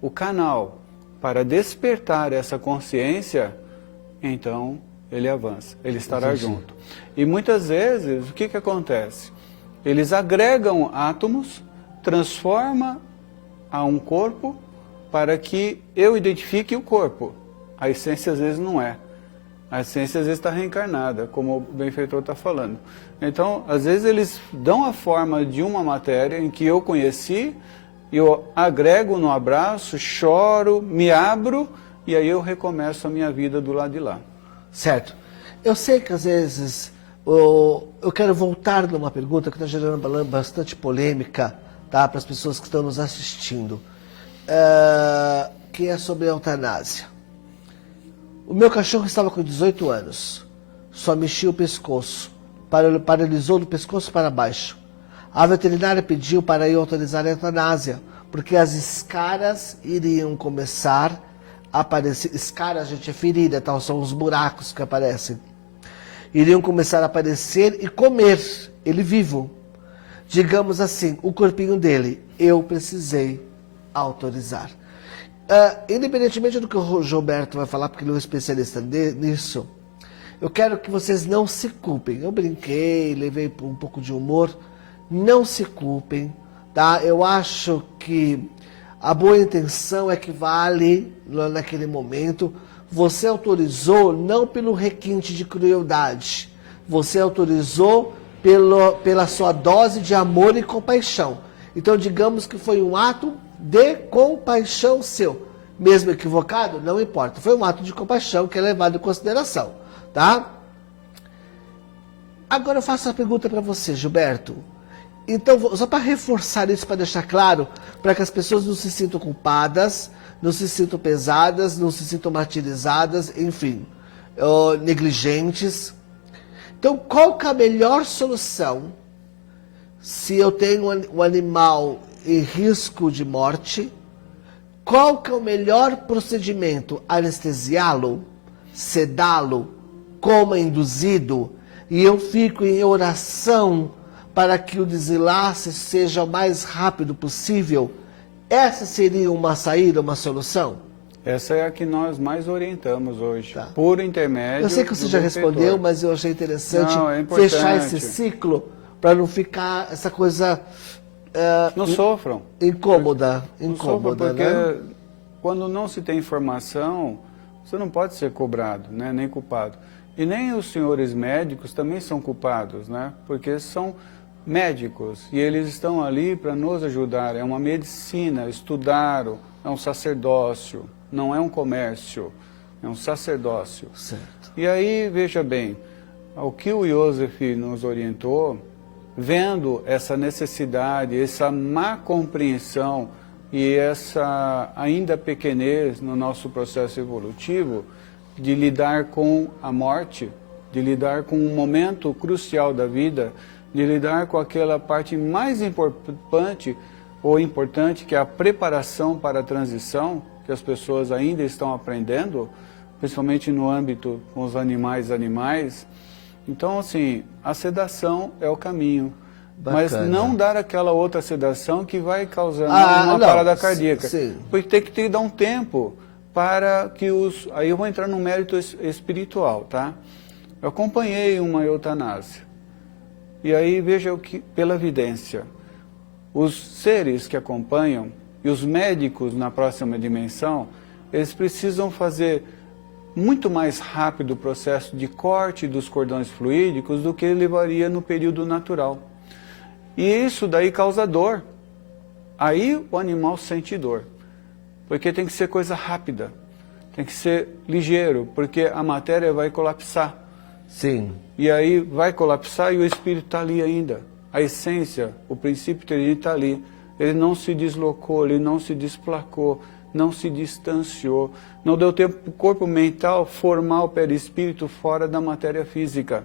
o canal para despertar essa consciência, então ele avança, ele estará junto. E muitas vezes, o que acontece? Eles agregam átomos, transformam a um corpo para que eu identifique o corpo. A essência às vezes não é. A essência às vezes está reencarnada, como o benfeitor está falando. Então, às vezes eles dão a forma de uma matéria em que eu conheci, eu agrego no abraço, choro, me abro, e aí eu recomeço a minha vida do lado de lá. Certo. Eu sei que às vezes eu quero voltar numa pergunta que está gerando bastante polêmica, tá, para as pessoas que estão nos assistindo, que é sobre a eutanásia. O meu cachorro estava com 18 anos, só mexia o pescoço, paralisou do pescoço para baixo. A veterinária pediu para eu autorizar a eutanásia, porque as escaras iriam começar a aparecer. Escaras, gente, é ferida, tal, são os buracos que aparecem. Iriam começar a aparecer e comer ele vivo. Digamos assim, o corpinho dele, eu precisei autorizar. Independentemente do que o Gilberto vai falar, porque ele é um especialista nisso, eu quero que vocês não se culpem. Eu brinquei, levei um pouco de humor, não se culpem, tá? Eu acho que a boa intenção é que vale naquele momento. Você autorizou não pelo requinte de crueldade, você autorizou pela sua dose de amor e compaixão. Então, digamos que foi um ato de compaixão seu. Mesmo equivocado, não importa. Foi um ato de compaixão que é levado em consideração, tá? Agora eu faço uma pergunta para você, Gilberto. Então, só para reforçar isso, para deixar claro, para que as pessoas não se sintam culpadas, não se sintam pesadas, não se sintam martirizadas, enfim, negligentes. Então, qual que é a melhor solução se eu tenho um animal em risco de morte? Qual que é o melhor procedimento? Anestesiá-lo? Sedá-lo? Coma induzido? E eu fico em oração para que o desenlace seja o mais rápido possível? Essa seria uma saída, uma solução? Essa é a que nós mais orientamos hoje, Tá. Por intermédio. Eu sei que você já respondeu, mas eu achei interessante fechar esse ciclo para não ficar essa coisa não sofram. incômoda, Não sofram, porque né? quando não se tem informação, você não pode ser cobrado, né? Nem culpado. E nem os senhores médicos também são culpados, né? Porque são médicos e eles estão ali para nos ajudar. É uma medicina, estudaram, é um sacerdócio, não é um comércio, é um sacerdócio. Certo. E aí, veja bem, o que o Joseph nos orientou, vendo essa necessidade, essa má compreensão e essa ainda pequenez no nosso processo evolutivo, de lidar com a morte, de lidar com um momento crucial da vida, de lidar com aquela parte mais importante que é a preparação para a transição, que as pessoas ainda estão aprendendo, principalmente no âmbito com os animais. Então, assim, a sedação é o caminho. Bacana. Mas não dar aquela outra sedação que vai causando uma parada cardíaca. Sim. Porque tem que dar um tempo para que os... Aí eu vou entrar no mérito espiritual, tá? Eu acompanhei uma eutanásia. E aí veja o que, pela evidência, os seres que acompanham e os médicos na próxima dimensão, eles precisam fazer muito mais rápido o processo de corte dos cordões fluídicos do que levaria no período natural. E isso daí causa dor. Aí o animal sente dor. Porque tem que ser coisa rápida. Tem que ser ligeiro, porque a matéria vai colapsar. Sim. E aí vai colapsar e o espírito está ali ainda. A essência, o princípio dele está ali. Ele não se deslocou, ele não se desplacou, não se distanciou. Não deu tempo para o corpo mental formar o perispírito fora da matéria física.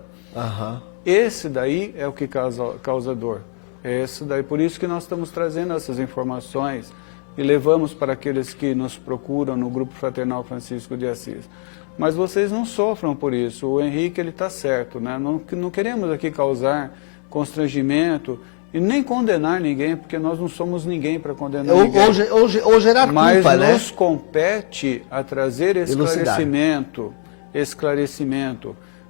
Esse daí é o que causa dor. É esse daí. Por isso que nós estamos trazendo essas informações e levamos para aqueles que nos procuram no Grupo Fraternal Francisco de Assis. Mas vocês não sofram por isso. O Henrique, ele está certo, né? Não queremos aqui causar constrangimento e nem condenar ninguém, porque nós não somos ninguém para condenar ninguém. Ou gerar culpa, mas né? nos compete a trazer esclarecimento,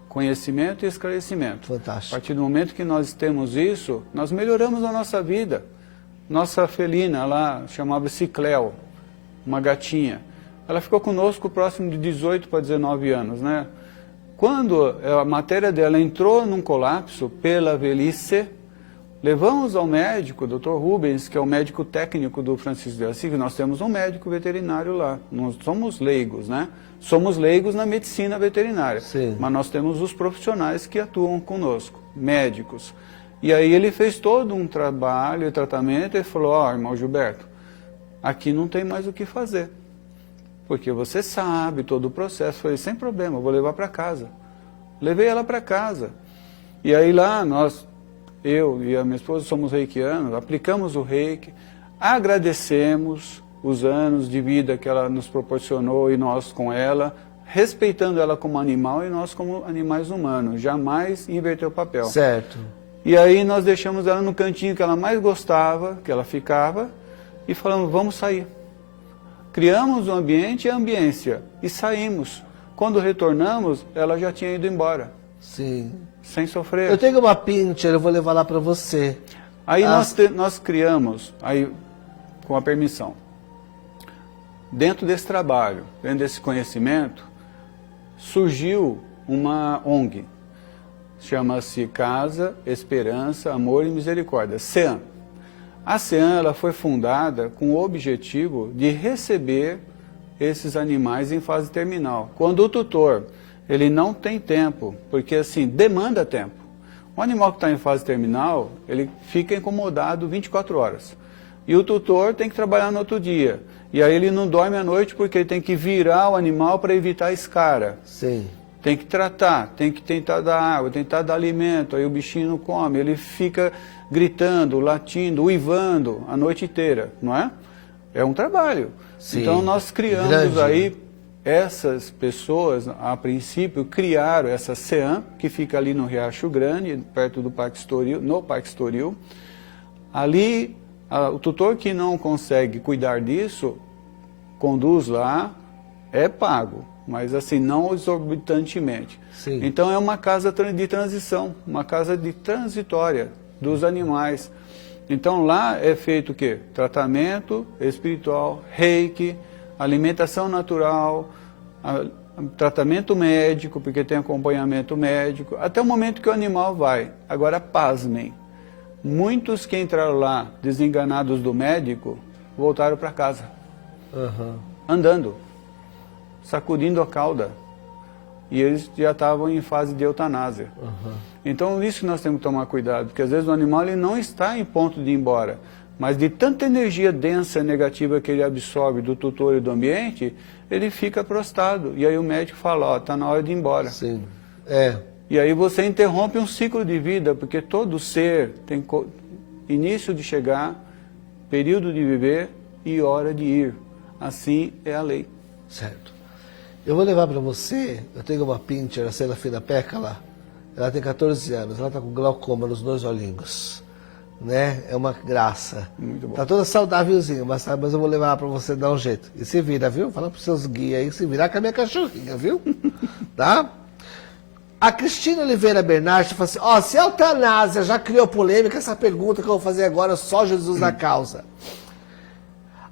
conhecimento e esclarecimento. Fantástico. A partir do momento que nós temos isso, nós melhoramos a nossa vida. Nossa felina lá, chamava-se Cleo, uma gatinha. Ela ficou conosco próximo de 18 para 19 anos, né? Quando a matéria dela entrou num colapso pela velhice, levamos ao médico, Dr. Rubens, que é o médico técnico do Francisco de Assis. Nós temos um médico veterinário lá. Nós somos leigos, né? Somos leigos na medicina veterinária. Sim. Mas nós temos os profissionais que atuam conosco, médicos. E aí ele fez todo um trabalho e tratamento e falou, ó, irmão Gilberto, aqui não tem mais o que fazer. Porque você sabe todo o processo. Eu falei, sem problema, eu vou levar para casa. Levei ela para casa. E aí lá eu e a minha esposa somos reikianos, aplicamos o reiki, agradecemos os anos de vida que ela nos proporcionou e nós com ela, respeitando ela como animal e nós como animais humanos, jamais inverter o papel. Certo. E aí nós deixamos ela no cantinho que ela mais gostava, que ela ficava, e falamos, vamos sair. Criamos o ambiente e a ambiência, e saímos. Quando retornamos, ela já tinha ido embora. Sim. Sem sofrer. Eu tenho uma pincher, eu vou levar lá para você. Aí nós criamos, aí, com a permissão, dentro desse trabalho, dentro desse conhecimento, surgiu uma ONG. Chama-se Casa, Esperança, Amor e Misericórdia, CEAM. A CEAM ela foi fundada com o objetivo de receber esses animais em fase terminal. Quando o tutor ele não tem tempo, porque assim, demanda tempo. Um animal que está em fase terminal, ele fica incomodado 24 horas. E o tutor tem que trabalhar no outro dia. E aí ele não dorme à noite porque ele tem que virar o animal para evitar a escara. Sim. Tem que tratar, tem que tentar dar água, tentar dar alimento, aí o bichinho não come, ele fica gritando, latindo, uivando a noite inteira, não é? É um trabalho. Sim. Então nós criamos Grande. aí, essas pessoas, a princípio, criaram essa CEAM, que fica ali no Riacho Grande, perto do Parque Estoril, no Parque Estoril. Ali, o tutor que não consegue cuidar disso, conduz lá, é pago. Mas assim, não exorbitantemente. Sim. Então é uma casa de transição, uma casa de transitória dos animais. Então lá é feito o quê? Tratamento espiritual, reiki, alimentação natural, tratamento médico, porque tem acompanhamento médico, até o momento que o animal vai. Agora, pasmem, muitos que entraram lá desenganados do médico, voltaram para casa, andando, sacudindo a cauda, e eles já estavam em fase de eutanásia. Então, isso que nós temos que tomar cuidado, porque às vezes o animal ele não está em ponto de ir embora, mas de tanta energia densa e negativa que ele absorve do tutor e do ambiente, ele fica prostrado. E aí o médico fala, ó, está na hora de ir embora. Sim. E aí você interrompe um ciclo de vida, porque todo ser tem início de chegar, período de viver e hora de ir. Assim é a lei. Certo. Eu vou levar para você, eu tenho uma pincher, a Serafina Pécala, ela tem 14 anos, ela está com glaucoma nos 2 olhinhos. Né? É uma graça. Muito bom. Tá toda saudávelzinha, mas eu vou levar para você dar um jeito. E se vira, viu? Fala para os seus guias aí, se virar com a minha cachorrinha, viu? Tá? A Cristina Oliveira Bernardi fala assim, ó, se a eutanásia já criou polêmica, essa pergunta que eu vou fazer agora, só Jesus na causa.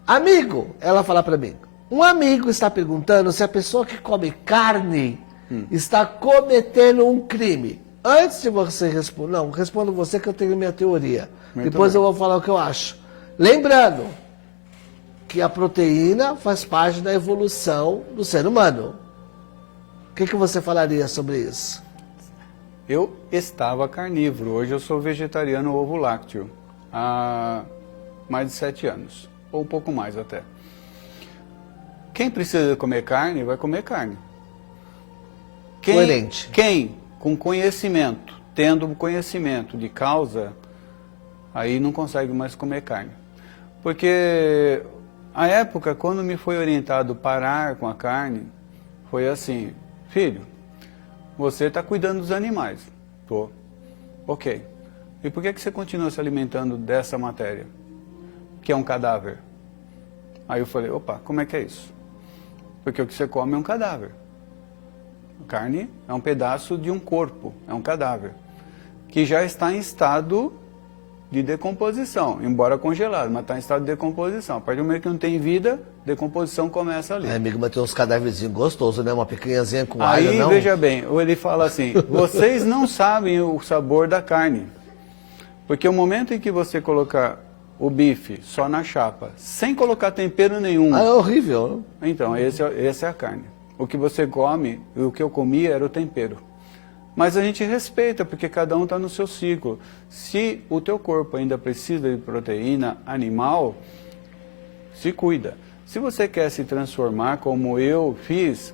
Amigo, ela fala para mim, um amigo está perguntando se a pessoa que come carne está cometendo um crime. Antes de você responder, não, respondo você que eu tenho minha teoria. Muito Depois bem. eu vou falar o que eu acho. Lembrando que a proteína faz parte da evolução do ser humano. O que você falaria sobre isso? Eu estava carnívoro, hoje eu sou vegetariano ovo lácteo, há mais de 7 anos, ou um pouco mais até. Quem precisa comer carne, vai comer carne. Coerente. Quem com conhecimento, tendo conhecimento de causa, aí não consegue mais comer carne. Porque a época, quando me foi orientado parar com a carne, foi assim, filho, você está cuidando dos animais. Tô. Ok. E por que você continua se alimentando dessa matéria? Que é um cadáver. Aí eu falei, opa, como é que é isso? Porque o que você come é um cadáver. Carne é um pedaço de um corpo, é um cadáver, que já está em estado de decomposição, embora congelado, mas está em estado de decomposição. A partir do momento que não tem vida, decomposição começa ali. Amigo, mas tem uns cadáverzinhos gostosos, né? Uma picanhazinha com alho, Aí, não? veja bem, ele fala assim, vocês não sabem o sabor da carne, porque o momento em que você colocar o bife só na chapa, sem colocar tempero nenhum, É horrível. então, essa é a carne. O que você come, o que eu comia era o tempero. Mas a gente respeita, porque cada um está no seu ciclo. Se o teu corpo ainda precisa de proteína animal, se cuida. Se você quer se transformar, como eu fiz,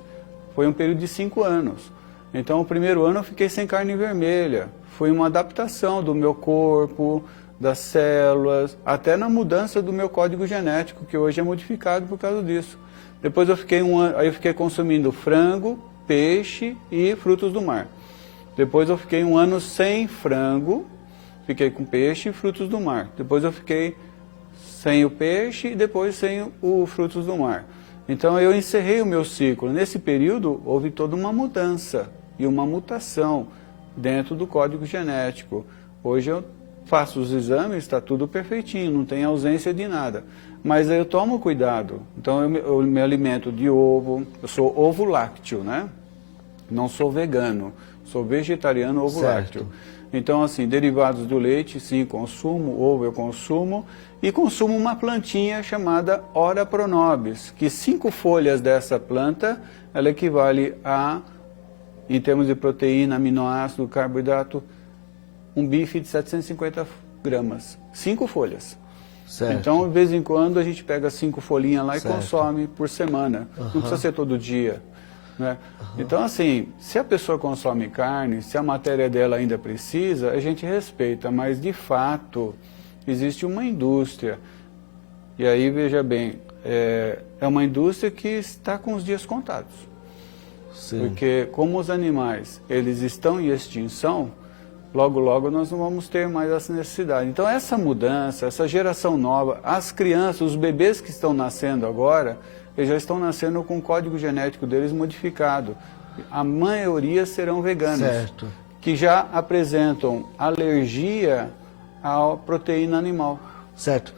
foi um período de 5 anos. Então, o primeiro ano eu fiquei sem carne vermelha. Foi uma adaptação do meu corpo, das células, até na mudança do meu código genético, que hoje é modificado por causa disso. Depois eu fiquei aí eu fiquei consumindo frango, peixe e frutos do mar. Depois eu fiquei 1 ano sem frango, fiquei com peixe e frutos do mar. Depois eu fiquei sem o peixe e depois sem o frutos do mar. Então eu encerrei o meu ciclo. Nesse período houve toda uma mudança e uma mutação dentro do código genético. Hoje eu faço os exames, está tudo perfeitinho, não tem ausência de nada. Mas aí eu tomo cuidado. Então eu me alimento de ovo, eu sou ovo lácteo, né? Não sou vegano, sou vegetariano ovo lácteo. Então, assim, derivados do leite, sim, consumo, ovo eu consumo, e consumo uma plantinha chamada Ora Pronobis, que 5 folhas dessa planta, ela equivale a, em termos de proteína, aminoácido, carboidrato, um bife de 750 gramas. 5 folhas. Certo. Então, de vez em quando, a gente pega 5 folhinhas lá e Certo. consome por semana. Não precisa ser todo dia. Né? Então, assim, se a pessoa consome carne, se a matéria dela ainda precisa, a gente respeita, mas, de fato, existe uma indústria. E aí, veja bem, é uma indústria que está com os dias contados. Sim. Porque, como os animais, eles estão em extinção, logo, logo nós não vamos ter mais essa necessidade. Então, essa mudança, essa geração nova, as crianças, os bebês que estão nascendo agora, eles já estão nascendo com o código genético deles modificado. A maioria serão veganos, Certo. que já apresentam alergia à proteína animal. Certo.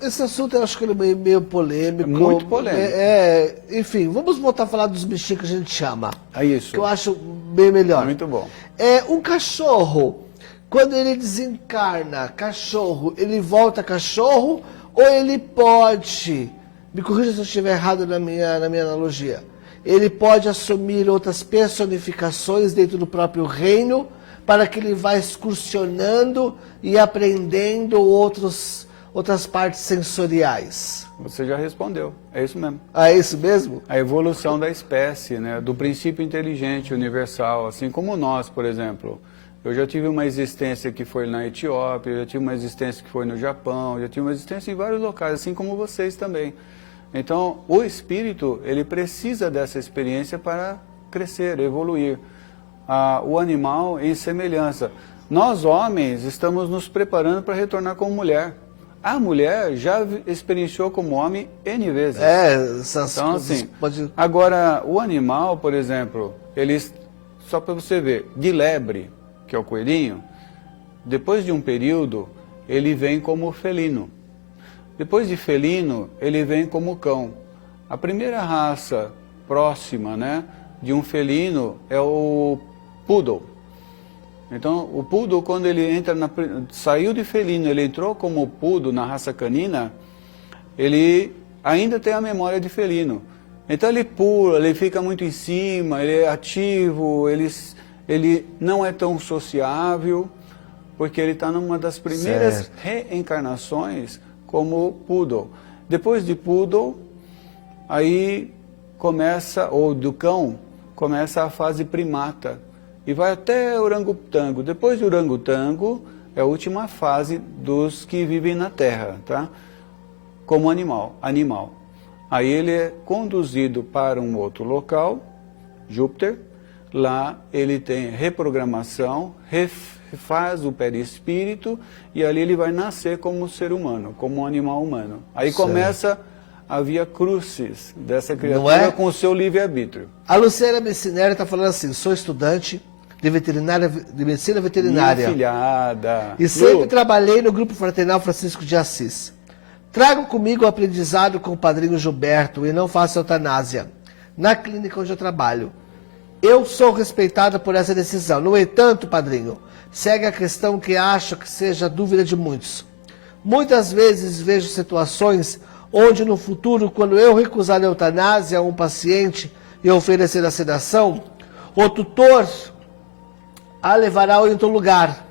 esse assunto eu acho que ele é meio polêmico. É muito polêmico. Enfim, vamos voltar a falar dos bichinhos que a gente chama. É isso. Que eu acho bem melhor. Muito bom. Um cachorro, quando ele desencarna, cachorro, ele volta cachorro ou ele pode, me corrija se eu estiver errado na minha analogia, ele pode assumir outras personificações dentro do próprio reino para que ele vá excursionando e aprendendo outras partes sensoriais? Você já respondeu, é isso mesmo. Ah, é isso mesmo? A evolução da espécie, né, do princípio inteligente universal, assim como nós, por exemplo. Eu já tive uma existência que foi na Etiópia, eu já tive uma existência que foi no Japão, eu já tive uma existência em vários locais, assim como vocês também. Então, o espírito, ele precisa dessa experiência para crescer, evoluir. O animal em semelhança. Nós, homens, estamos nos preparando para retornar como mulher. A mulher já experienciou como homem N vezes. Essas então, coisas assim, pode... Agora, o animal, por exemplo, só para você ver, de lebre, que é o coelhinho, depois de um período, ele vem como felino. Depois de felino, ele vem como cão. A primeira raça próxima, né, de um felino é o poodle. Então, o poodle, quando ele saiu de felino, ele entrou como poodle na raça canina, ele ainda tem a memória de felino. Então ele pula, ele fica muito em cima, ele é ativo, ele não é tão sociável, porque ele está numa das primeiras reencarnações como poodle. Depois de poodle, aí começa, ou do cão, começa a fase primata. E vai até orangotango. Depois do orangotango, é a última fase dos que vivem na Terra, tá? Como animal. Aí ele é conduzido para um outro local, Júpiter. Lá ele tem reprogramação, refaz o perispírito e ali ele vai nascer como ser humano, como um animal humano. Aí começa a via crucis dessa criatura com o seu livre-arbítrio. A Luciana Messinelli está falando assim, sou estudante de medicina veterinária. Minha filhada. E sempre trabalhei no Grupo Fraternal Francisco de Assis. Trago comigo o aprendizado com o padrinho Gilberto e não faço eutanásia. Na clínica onde eu trabalho. Eu sou respeitada por essa decisão. No entanto, padrinho, segue a questão que acho que seja a dúvida de muitos. Muitas vezes vejo situações onde no futuro, quando eu recusar a eutanásia a um paciente e oferecer a sedação, o tutor a levará a outro lugar,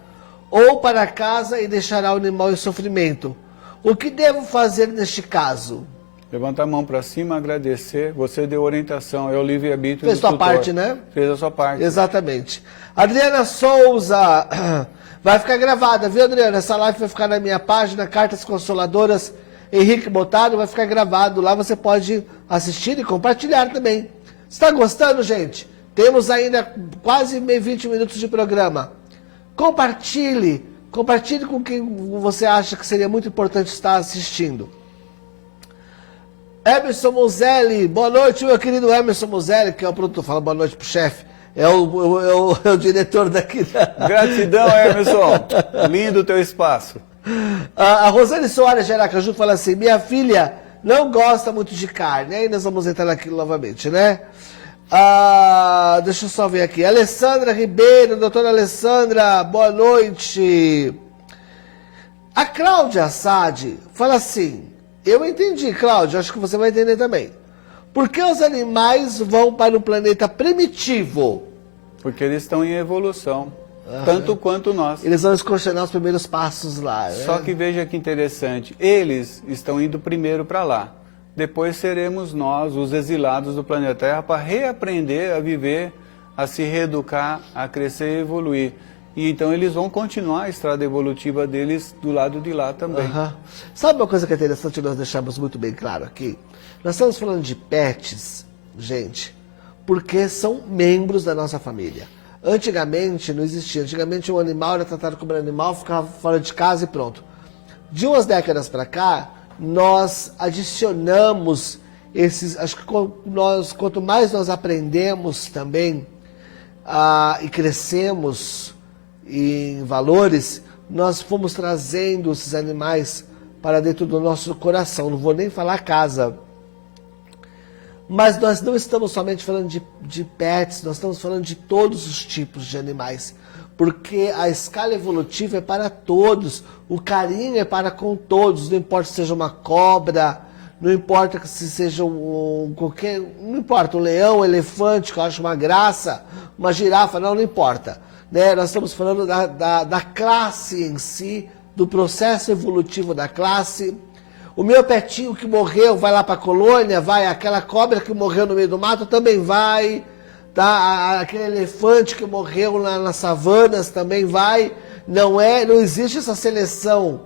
ou para casa e deixará o animal em sofrimento. O que devo fazer neste caso? Levanta a mão para cima, agradecer. Você deu orientação, é o livre-arbítrio do tutor. Fez sua parte, né? Fez a sua parte. Exatamente. Adriana Souza, vai ficar gravada, viu, Adriana? Essa live vai ficar na minha página, Cartas Consoladoras, Henrique Botado, vai ficar gravado. Lá você pode assistir e compartilhar também. Está gostando, gente? Temos ainda quase 20 minutos de programa. Compartilhe com quem você acha que seria muito importante estar assistindo. Emerson Moselli, boa noite, meu querido Emerson Moselli, que é o produtor, fala boa noite pro chefe, é o diretor daqui. Gratidão, Emerson, lindo o teu espaço. A Rosane Soares de Aracaju fala assim, minha filha não gosta muito de carne, aí nós vamos entrar naquilo novamente, né? Deixa eu só ver aqui, Alessandra Ribeiro, doutora Alessandra, boa noite. A Cláudia Assad fala assim, eu entendi, Cláudia, acho que você vai entender também. Por que os animais vão para o planeta primitivo? Porque eles estão em evolução, tanto quanto nós. Eles vão escorchenar os primeiros passos lá. Só que veja que interessante, eles estão indo primeiro para lá. Depois seremos nós, os exilados do planeta Terra, para reaprender a viver, a se reeducar, a crescer e evoluir. E então eles vão continuar a estrada evolutiva deles do lado de lá também. Sabe uma coisa que é interessante nós deixarmos muito bem claro aqui? Nós estamos falando de pets, gente, porque são membros da nossa família. Antigamente não existia. Antigamente um animal era tratado como um animal, ficava fora de casa e pronto. De umas décadas para cá, nós adicionamos esses... Acho que quanto mais nós aprendemos também e crescemos em valores, nós fomos trazendo esses animais para dentro do nosso coração. Não vou nem falar casa. Mas nós não estamos somente falando de pets, nós estamos falando de todos os tipos de animais. Porque a escala evolutiva é para todos, o carinho é para com todos, não importa se seja uma cobra, não importa se seja qualquer, não importa, um leão, um elefante, que eu acho uma graça, uma girafa, não importa. Né? Nós estamos falando da classe em si, do processo evolutivo da classe. O meu petinho que morreu vai lá para a colônia, vai, aquela cobra que morreu no meio do mato também vai, tá? Aquele elefante que morreu nas savanas também vai. Não existe essa seleção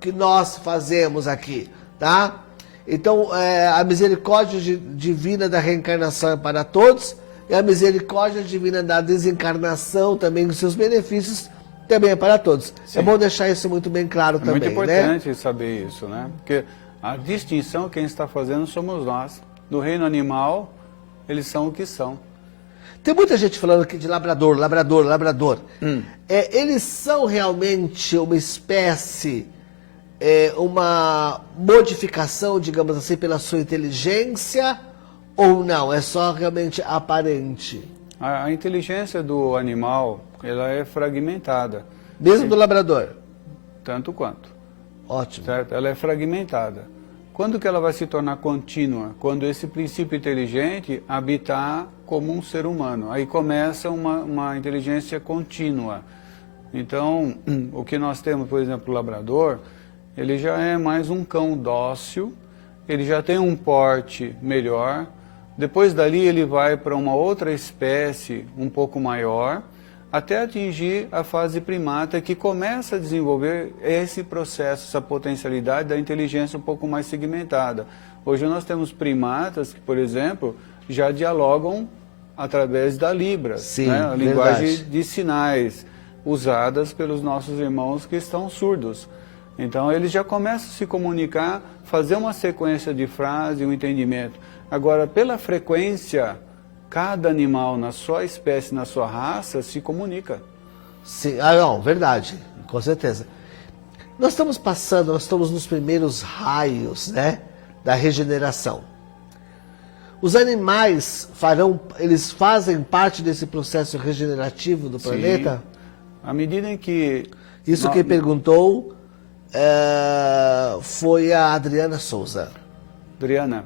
que nós fazemos aqui, tá? Então, a misericórdia divina da reencarnação é para todos, e a misericórdia divina da desencarnação também, os seus benefícios, também é para todos. Sim. É bom deixar isso muito bem claro também, muito importante saber isso, né? Porque a distinção quem está fazendo somos nós. Do reino animal, eles são o que são. Tem muita gente falando aqui de labrador. Eles são realmente uma espécie, uma modificação, digamos assim, pela sua inteligência, ou não? É só realmente aparente? A inteligência do animal, ela é fragmentada. Mesmo do labrador? Tanto quanto. Ótimo. Certo? Ela é fragmentada. Quando que ela vai se tornar contínua? Quando esse princípio inteligente habitar como um ser humano. Aí começa uma inteligência contínua. Então, o que nós temos, por exemplo, o labrador, ele já é mais um cão dócil, ele já tem um porte melhor. Depois dali ele vai para uma outra espécie um pouco maior, até atingir a fase primata, que começa a desenvolver esse processo, essa potencialidade da inteligência um pouco mais segmentada. Hoje nós temos primatas que, por exemplo, já dialogam através da Libra, sim, né? A linguagem de sinais, usadas pelos nossos irmãos que estão surdos. Então eles já começam a se comunicar, fazer uma sequência de frases, um entendimento. Agora, pela frequência, cada animal na sua espécie, na sua raça, se comunica. Sim, não, verdade, com certeza. Nós estamos nos primeiros raios, né, da regeneração. Os animais eles fazem parte desse processo regenerativo do planeta? À medida em que... Isso quem perguntou foi a Adriana Souza. Adriana,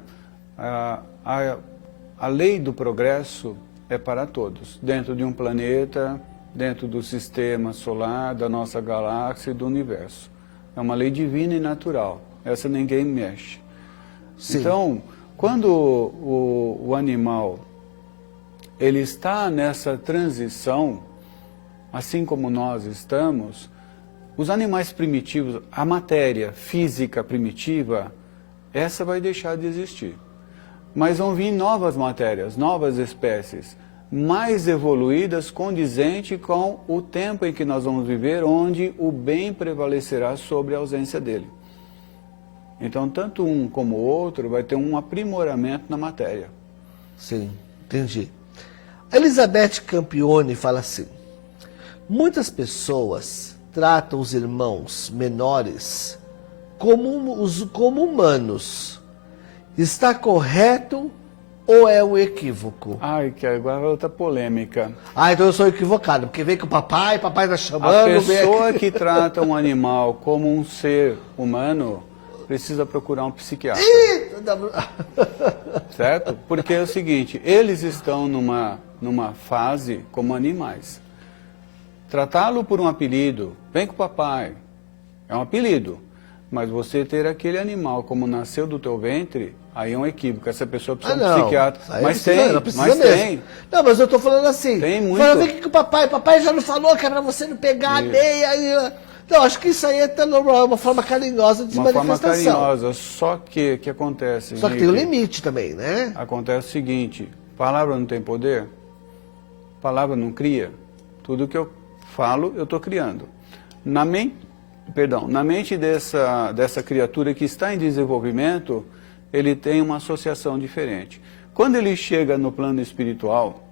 a lei do progresso é para todos, dentro de um planeta, dentro do sistema solar, da nossa galáxia e do universo. É uma lei divina e natural, essa ninguém mexe. Sim. Então, quando o animal ele está nessa transição, assim como nós estamos, os animais primitivos, a matéria física primitiva, essa vai deixar de existir. Mas vão vir novas matérias, novas espécies, mais evoluídas, condizente com o tempo em que nós vamos viver, onde o bem prevalecerá sobre a ausência dele. Então, tanto um como o outro vai ter um aprimoramento na matéria. Sim, entendi. A Elizabeth Campione fala assim: muitas pessoas tratam os irmãos menores como humanos. Está correto ou é um equívoco? Ai, que agora é outra polêmica. Então eu sou equivocado, porque vem com o papai está chamando... A pessoa que trata um animal como um ser humano precisa procurar um psiquiatra. Certo? Porque é o seguinte, eles estão numa fase como animais. Tratá-lo por um apelido, vem com o papai, é um apelido. Mas você ter aquele animal como nasceu do teu ventre, aí é um equívoco. Essa pessoa precisa de um psiquiatra. Mas tem. Não, mas eu estou falando assim. Tem muito. Fala, vem aqui com o papai já não falou que é para você não pegar a meia. Não, acho que isso aí é uma forma carinhosa de manifestação. Uma forma carinhosa, só que acontece... Só que tem um limite também, né? Acontece o seguinte, palavra não tem poder, palavra não cria, tudo que eu falo eu estou criando. Na mente dessa criatura que está em desenvolvimento, ele tem uma associação diferente. Quando ele chega no plano espiritual,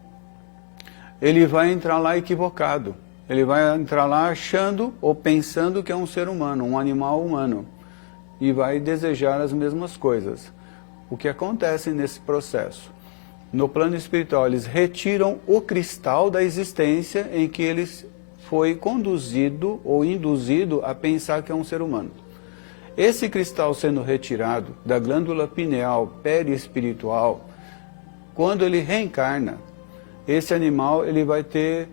ele vai entrar lá equivocado. Ele vai entrar lá achando ou pensando que é um ser humano, um animal humano. e vai desejar as mesmas coisas. O que acontece nesse processo? No plano espiritual, eles retiram o cristal da existência em que eles foi conduzido ou induzido a pensar que é um ser humano. Esse cristal sendo retirado da glândula pineal perispiritual, quando ele reencarna, esse animal ele vai ter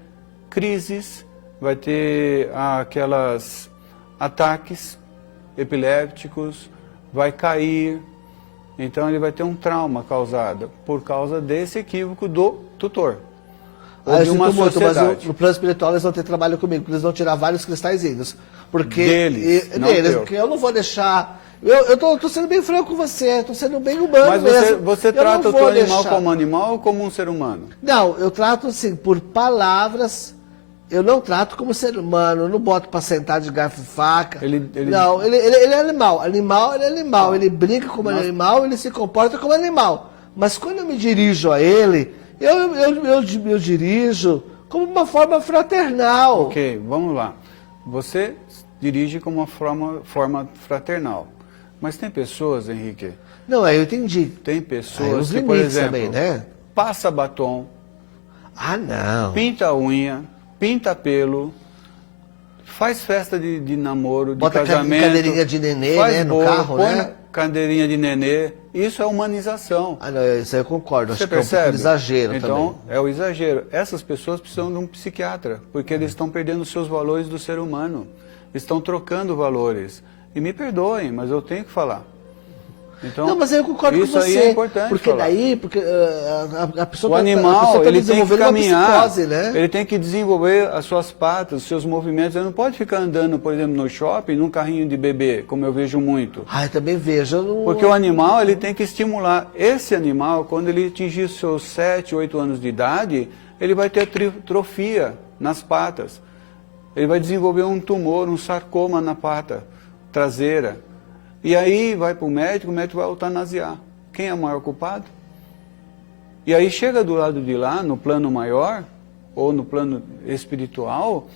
crises, vai ter aquelas ataques epilépticos, vai cair, então ele vai ter um trauma causado por causa desse equívoco do tutor. Ou de uma sociedade. Mas no plano espiritual eles vão ter trabalho comigo, porque eles vão tirar vários cristalzinhos. Porque deles, porque eu não vou deixar... Eu tô sendo bem franco com você, tô sendo bem humano mas mesmo. Você trata o teu animal como animal ou como um ser humano? Não, eu trato assim, por palavras, eu não trato como ser humano, eu não boto para sentar de garfo e faca. Não, ele é animal. Animal, ele é animal. Ele brinca como animal, ele se comporta como animal. Mas quando eu me dirijo a ele, eu dirijo como uma forma fraternal. Ok, vamos lá. Você dirige como uma forma fraternal. Mas tem pessoas, Henrique... Não, eu entendi. Tem pessoas que, por exemplo, também, né? Passa batom. Ah, não. Pinta unha, pinta pelo, faz festa de namoro, de casamento. Bota cadeirinha de nenê, né, no bolo, carro, põe né? Cadeirinha de nenê. Isso é humanização. Ah, não, isso aí eu concordo. Acho Você que é um percebe? pouco de exagero então, também. é o exagero. Essas pessoas precisam de um psiquiatra, porque eles estão perdendo os seus valores do ser humano. Estão trocando valores. E me perdoem, mas eu tenho que falar. Então, não, mas eu concordo com você. Isso aí é importante porque falar. a pessoa o animal, ele tem que caminhar, psicose, né? Ele tem que desenvolver as suas patas, os seus movimentos. Ele não pode ficar andando, por exemplo, no shopping, num carrinho de bebê, como eu vejo muito. Ah, eu também vejo. Porque o animal, ele tem que estimular. Esse animal, quando ele atingir seus 7, 8 anos de idade, ele vai ter atrofia nas patas. Ele vai desenvolver um tumor, um sarcoma na pata traseira. E aí vai para o médico vai eutanasiar. Quem é o maior culpado? E aí chega do lado de lá, no plano maior, ou no plano espiritual,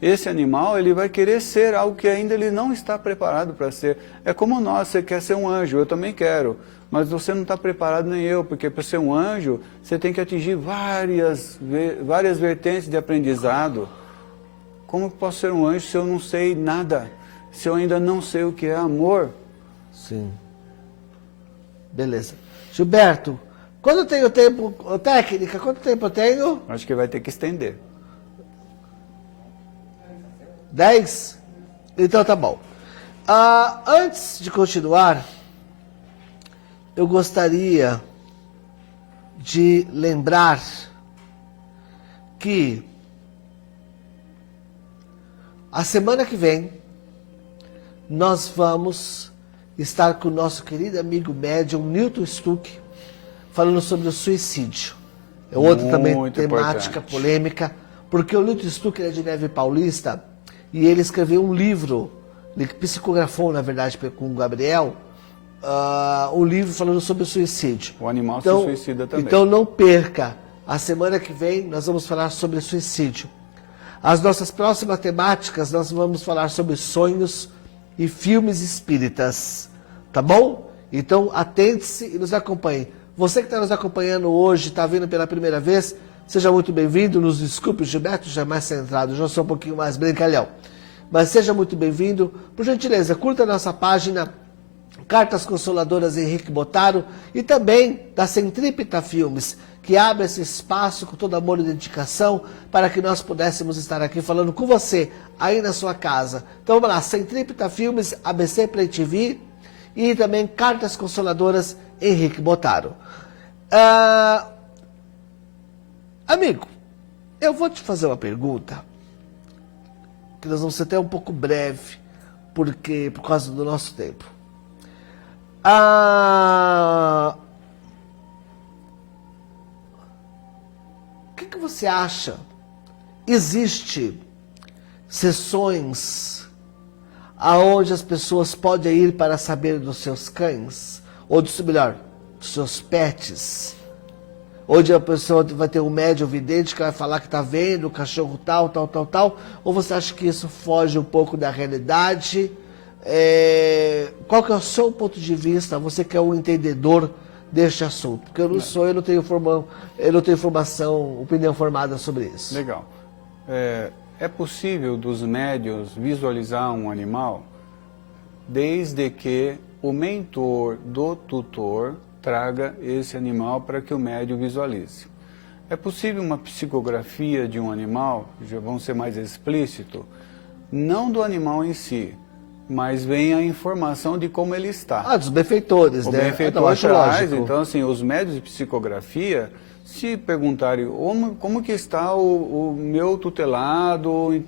esse animal ele vai querer ser algo que ainda ele não está preparado para ser. É como nós, você quer ser um anjo, eu também quero. Mas você não está preparado nem eu, porque para ser um anjo, você tem que atingir várias vertentes de aprendizado. Como eu posso ser um anjo se eu não sei nada? Se eu ainda não sei o que é amor? Sim. Beleza. Gilberto, quando eu tenho tempo, técnica, quanto tempo eu tenho? Acho que vai ter que estender. 10? Então tá bom. Antes de continuar, eu gostaria de lembrar que a semana que vem nós vamos estar com o nosso querido amigo médium Newton Stuck falando sobre o suicídio. É outra também temática importante. Polêmica, porque o Newton Stuck é de Neve Paulista e ele escreveu um livro, ele psicografou na verdade com o Gabriel, um livro falando sobre o suicídio. O animal se suicida também. Então não perca, a semana que vem nós vamos falar sobre suicídio. As nossas próximas temáticas nós vamos falar sobre sonhos e filmes espíritas, tá bom? Então atente-se e nos acompanhe. Você que está nos acompanhando hoje, está vindo pela primeira vez, seja muito bem-vindo, nos desculpe, Gilberto já é mais centrado, já sou um pouquinho mais brincalhão. Mas seja muito bem-vindo, por gentileza, curta a nossa página, Cartas Consoladoras Henrique Botaro, e também da Centrípeta Filmes, que abre esse espaço com todo amor e dedicação para que nós pudéssemos estar aqui falando com você, aí na sua casa. Então vamos lá, Centrípeta Filmes, ABC Play TV e também Cartas Consoladoras Henrique Botaro. Amigo, eu vou te fazer uma pergunta, que nós vamos ser até um pouco breve, porque por causa do nosso tempo. O que você acha? Existe sessões aonde as pessoas podem ir para saber dos seus cães? Ou, melhor, dos seus pets? Onde a pessoa vai ter um médium vidente que vai falar que está vendo o cachorro tal. Ou você acha que isso foge um pouco da realidade? qual que é o seu ponto de vista, você que é um entendedor deste assunto? Porque eu não sou, eu não tenho informação, opinião formada sobre isso. Legal. É possível dos médiuns visualizar um animal desde que o mentor do tutor traga esse animal para que o médium visualize. É possível uma psicografia de um animal, já vamos ser mais explícito, não do animal em si, mas vem a informação de como ele está. Dos benfeitores, o né? benfeitor traz, então assim, os médios de psicografia, se perguntarem como que está o meu tutelado,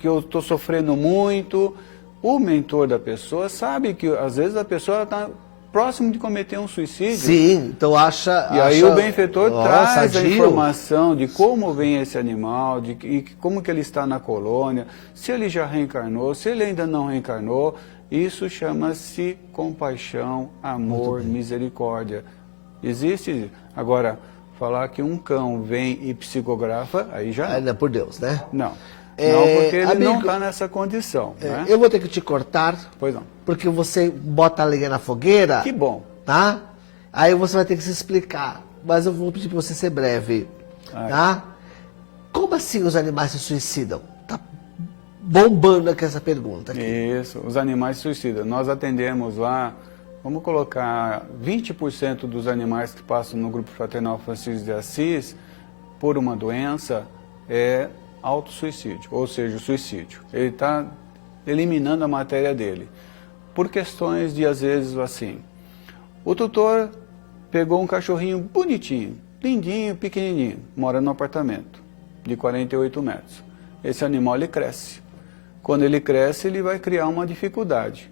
que eu estou sofrendo muito, o mentor da pessoa sabe que às vezes a pessoa está próximo de cometer um suicídio. Sim, então E aí o benfeitor traz sadio. a informação de como vem esse animal, e como que ele está na colônia, se ele já reencarnou, se ele ainda não reencarnou. Isso chama-se compaixão, amor, misericórdia. Existe. Agora, falar que um cão vem e psicografa, aí já Não é por Deus, né? não. Não, porque ele amigo, não está nessa condição. Né? Eu vou ter que te cortar. Pois não. Porque você bota a lenha na fogueira. Que bom. Tá? Aí você vai ter que se explicar. Mas eu vou pedir para você ser breve. Tá? Como assim os animais se suicidam? Tá bombando aqui essa pergunta. Aqui. Isso, os animais se suicidam. Nós atendemos lá, vamos colocar 20% dos animais que passam no Grupo Fraternal Francisco de Assis por uma doença é autossuicídio, ou seja, o suicídio. Ele está eliminando a matéria dele. Por questões de, às vezes, assim, o tutor pegou um cachorrinho bonitinho, lindinho, pequenininho, mora no apartamento de 48 metros. Esse animal, ele cresce. Quando ele cresce, ele vai criar uma dificuldade.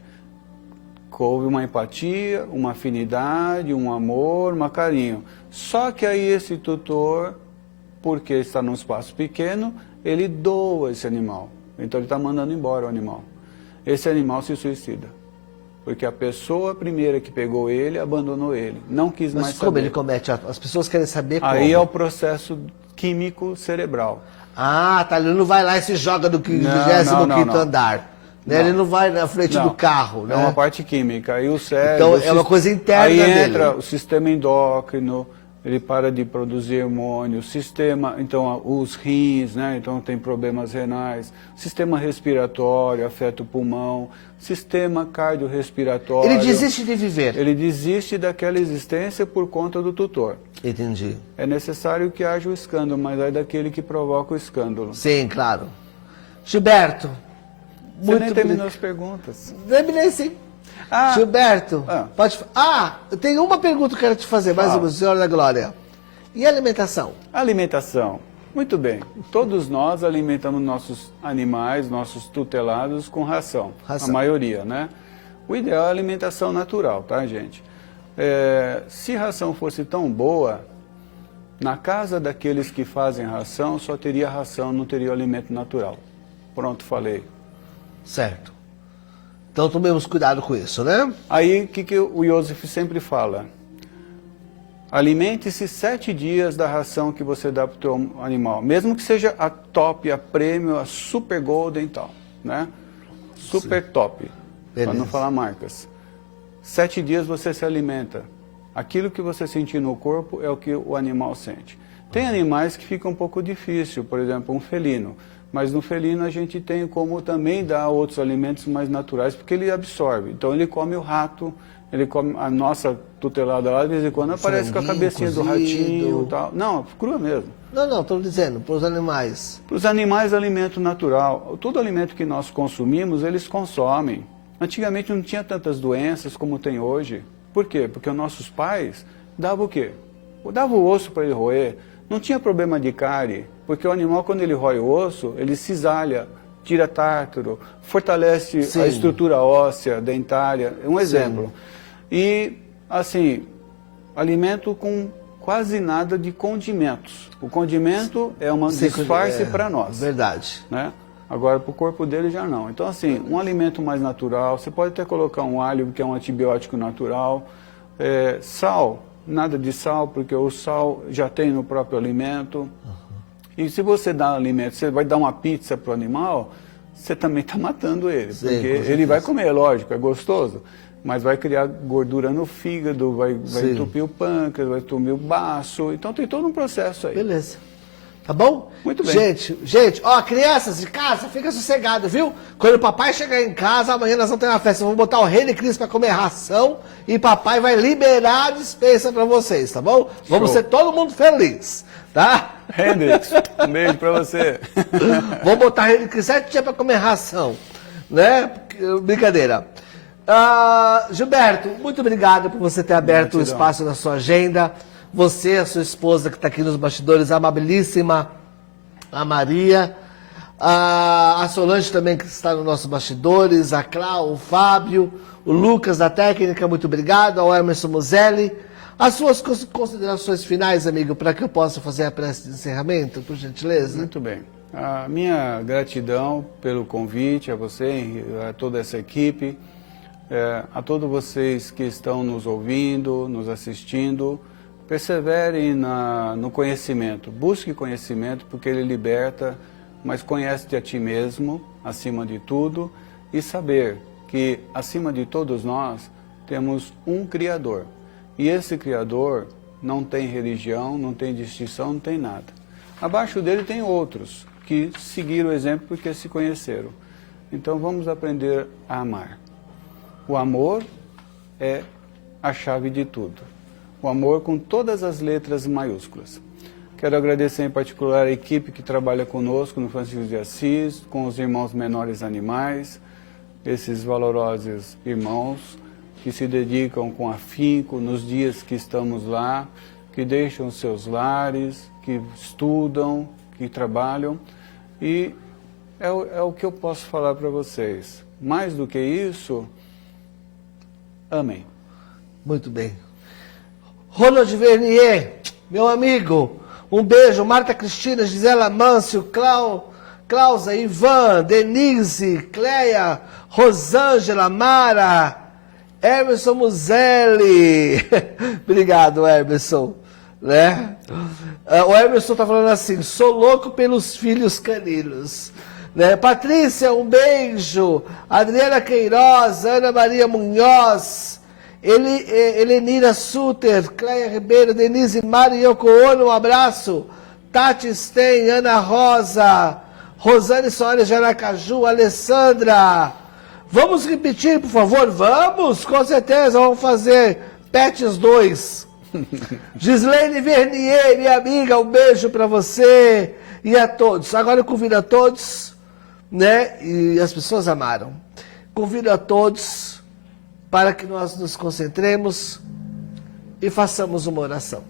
Houve uma empatia, uma afinidade, um amor, um carinho. Só que aí esse tutor, porque está num espaço pequeno, ele doa esse animal. Então ele está mandando embora o animal. Esse animal se suicida. Porque a pessoa primeira que pegou ele, abandonou ele. Não quis mais saber. Mas como ele comete? As pessoas querem saber como. Aí é o processo químico cerebral. Tá. Ele não vai lá e se joga do 25º andar. Né? Ele não vai na frente do carro. Né? É uma parte química. Aí o cérebro... Então é uma coisa interna aí dele. Aí entra o sistema endócrino, ele para de produzir hormônio, o sistema, então os rins, né? Então tem problemas renais, sistema respiratório, afeta o pulmão, sistema cardiorrespiratório. Ele desiste de viver. Ele desiste daquela existência por conta do tutor. Entendi. É necessário que haja o escândalo, mas é daquele que provoca o escândalo. Sim, claro. Gilberto, você nem terminou as perguntas. Terminei sim. Gilberto, pode... eu tenho uma pergunta que eu quero te fazer, mais uma, Senhora da Glória. E a alimentação? Alimentação. Muito bem. Todos nós alimentamos nossos animais, nossos tutelados com ração. A maioria, né? O ideal é a alimentação natural, tá, gente? Se ração fosse tão boa, na casa daqueles que fazem ração, só teria ração, não teria o alimento natural. Pronto, falei. Certo. Então tomemos cuidado com isso, né? Aí, o que o Iosef sempre fala? Alimente-se 7 dias da ração que você dá para o teu animal. Mesmo que seja a top, a prêmio, a super golden e tal, né? Super top, para não falar marcas. 7 dias você se alimenta. Aquilo que você sentir no corpo é o que o animal sente. Tem animais que fica um pouco difícil, por exemplo, um felino. Mas no felino a gente tem como também dar outros alimentos mais naturais, porque ele absorve. Então ele come o rato, ele come a nossa tutelada lá, de vez em quando aparece com a cabecinha cozido. Do ratinho e tal. Não, crua mesmo. Não, estou dizendo, para os animais. Para os animais, alimento natural. Todo alimento que nós consumimos, eles consomem. Antigamente não tinha tantas doenças como tem hoje. Por quê? Porque os nossos pais davam o quê? Davam o osso para ele roer. Não tinha problema de cárie, porque o animal, quando ele rói o osso, ele cisalha, tira tártaro, fortalece a estrutura óssea, dentária. Um exemplo. E, assim, alimento com quase nada de condimentos. O condimento é um disfarce para nós. Verdade. Né? Agora, para o corpo dele já não. Então, assim, um alimento mais natural, você pode até colocar um alho, que é um antibiótico natural, sal. Nada de sal, porque o sal já tem no próprio alimento. E se você dá alimento, você vai dar uma pizza para o animal, você também está matando ele. Sim, porque ele vai comer, lógico, é gostoso, mas vai criar gordura no fígado, vai entupir o pâncreas, vai entupir o baço. Então tem todo um processo aí. Beleza. Tá bom? Muito bem. Gente, ó, crianças de casa, fica sossegado, viu? Quando o papai chegar em casa, amanhã nós vamos ter uma festa. Vamos botar o Rei de Cristo para comer ração e papai vai liberar a despensa para vocês, tá bom? Vamos ser todo mundo feliz, tá? Hendrix, um beijo para você. Vamos botar Rei de Cristo 7 dias para comer ração, né? Brincadeira. Gilberto, muito obrigado por você ter aberto o espaço na sua agenda. Você, a sua esposa que está aqui nos bastidores, a amabilíssima, a Maria, a Solange também que está nos nossos bastidores, a Clau, o Fábio, o Lucas da técnica, muito obrigado, ao Emerson Muzelli. As suas considerações finais, amigo, para que eu possa fazer a prece de encerramento, por gentileza? Muito bem. A minha gratidão pelo convite a você, a toda essa equipe, a todos vocês que estão nos ouvindo, nos assistindo. Persevere no conhecimento, busque conhecimento porque ele liberta, mas conhece-te a ti mesmo, acima de tudo, e saber que, acima de todos nós, temos um Criador. E esse Criador não tem religião, não tem distinção, não tem nada. Abaixo dele tem outros que seguiram o exemplo porque se conheceram. Então vamos aprender a amar. O amor é a chave de tudo. O amor com todas as letras maiúsculas. Quero agradecer em particular a equipe que trabalha conosco no Francisco de Assis, com os irmãos menores animais, esses valorosos irmãos que se dedicam com afinco nos dias que estamos lá, que deixam seus lares, que estudam, que trabalham. E é o que eu posso falar para vocês. Mais do que isso, amém. Muito bem. Ronald Vernier, meu amigo, um beijo. Marta Cristina, Gisela Mâncio, Clausa, Ivan, Denise, Cleia, Rosângela, Mara, Emerson Muzelli. Obrigado, Emerson. Né? O Emerson está falando assim, sou louco pelos filhos caninos. Né? Patrícia, um beijo. Adriana Queiroz, Ana Maria Munhoz, Helenira Suter, Cleia Ribeiro, Denise Mari Yoko Ono, um abraço. Tati Sten, Ana Rosa, Rosane Soares de Aracaju, Alessandra. Vamos repetir, por favor? Vamos, com certeza, vamos fazer Pets 2. Gislaine Vernier, minha amiga, um beijo para você e a todos. Agora eu convido a todos, né? E as pessoas amaram. Convido a todos para que nós nos concentremos e façamos uma oração.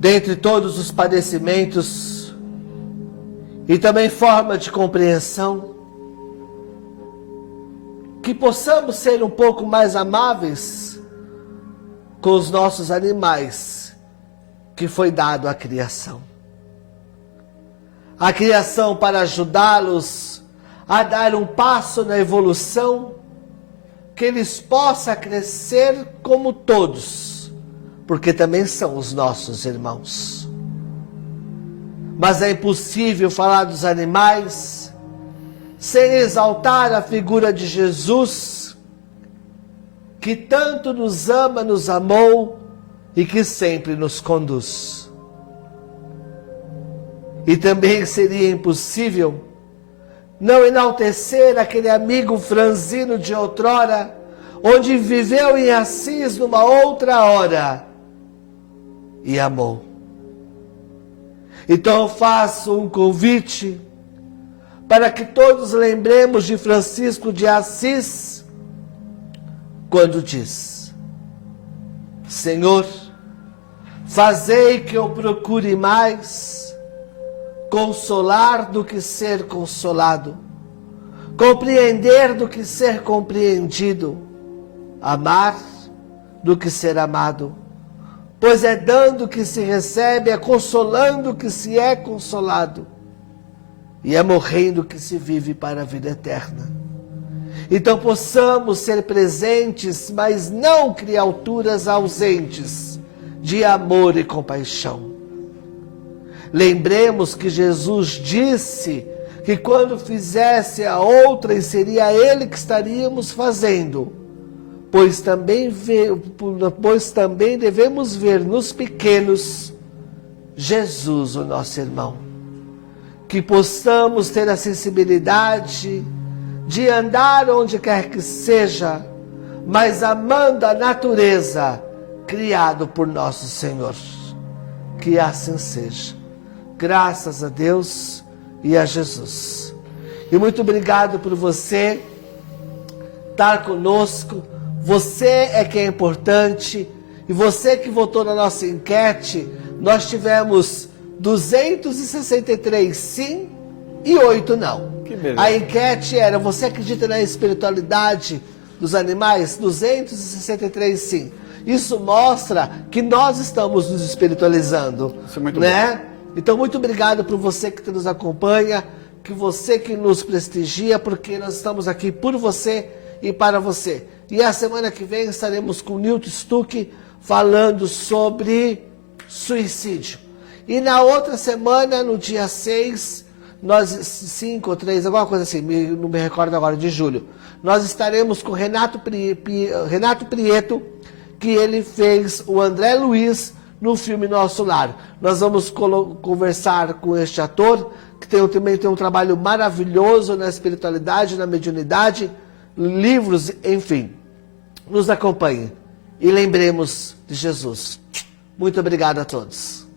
Dentre todos os padecimentos e também forma de compreensão, que possamos ser um pouco mais amáveis com os nossos animais que foi dado à criação. A criação para ajudá-los a dar um passo na evolução, que eles possam crescer como todos, porque também são os nossos irmãos. Mas é impossível falar dos animais sem exaltar a figura de Jesus, que tanto nos ama, nos amou e que sempre nos conduz. E também seria impossível não enaltecer aquele amigo franzino de outrora, onde viveu em Assis numa outra hora e amou. Então eu faço um convite para que todos lembremos de Francisco de Assis, quando diz: Senhor, fazei que eu procure mais consolar do que ser consolado, compreender do que ser compreendido, amar do que ser amado, pois é dando que se recebe, é consolando que se é consolado, e é morrendo que se vive para a vida eterna. Então possamos ser presentes, mas não criaturas ausentes de amor e compaixão. Lembremos que Jesus disse que quando fizesse a outra, seria Ele que estaríamos fazendo, pois também devemos ver nos pequenos Jesus, o nosso irmão. Que possamos ter a sensibilidade de andar onde quer que seja, mas amando a natureza criado por nosso Senhor. Que assim seja. Graças a Deus e a Jesus. E muito obrigado por você estar conosco. Você é que é importante. E você que votou na nossa enquete, nós tivemos 263 sim e 8 não. Que beleza. A enquete era: você acredita na espiritualidade dos animais? 263 sim. Isso mostra que nós estamos nos espiritualizando. Isso é muito né? bom. Então, muito obrigado por você que nos acompanha, que você que nos prestigia, porque nós estamos aqui por você e para você. E a semana que vem estaremos com o Newton Stuck falando sobre suicídio. E na outra semana, no dia 6, 5 ou 3, alguma coisa assim, não me recordo agora, de julho, nós estaremos com Renato Prieto, que ele fez o André Luiz no filme Nosso Lar. Nós vamos conversar com este ator, que também tem um trabalho maravilhoso na espiritualidade, na mediunidade, livros, enfim. Nos acompanhe e lembremos de Jesus. Muito obrigado a todos.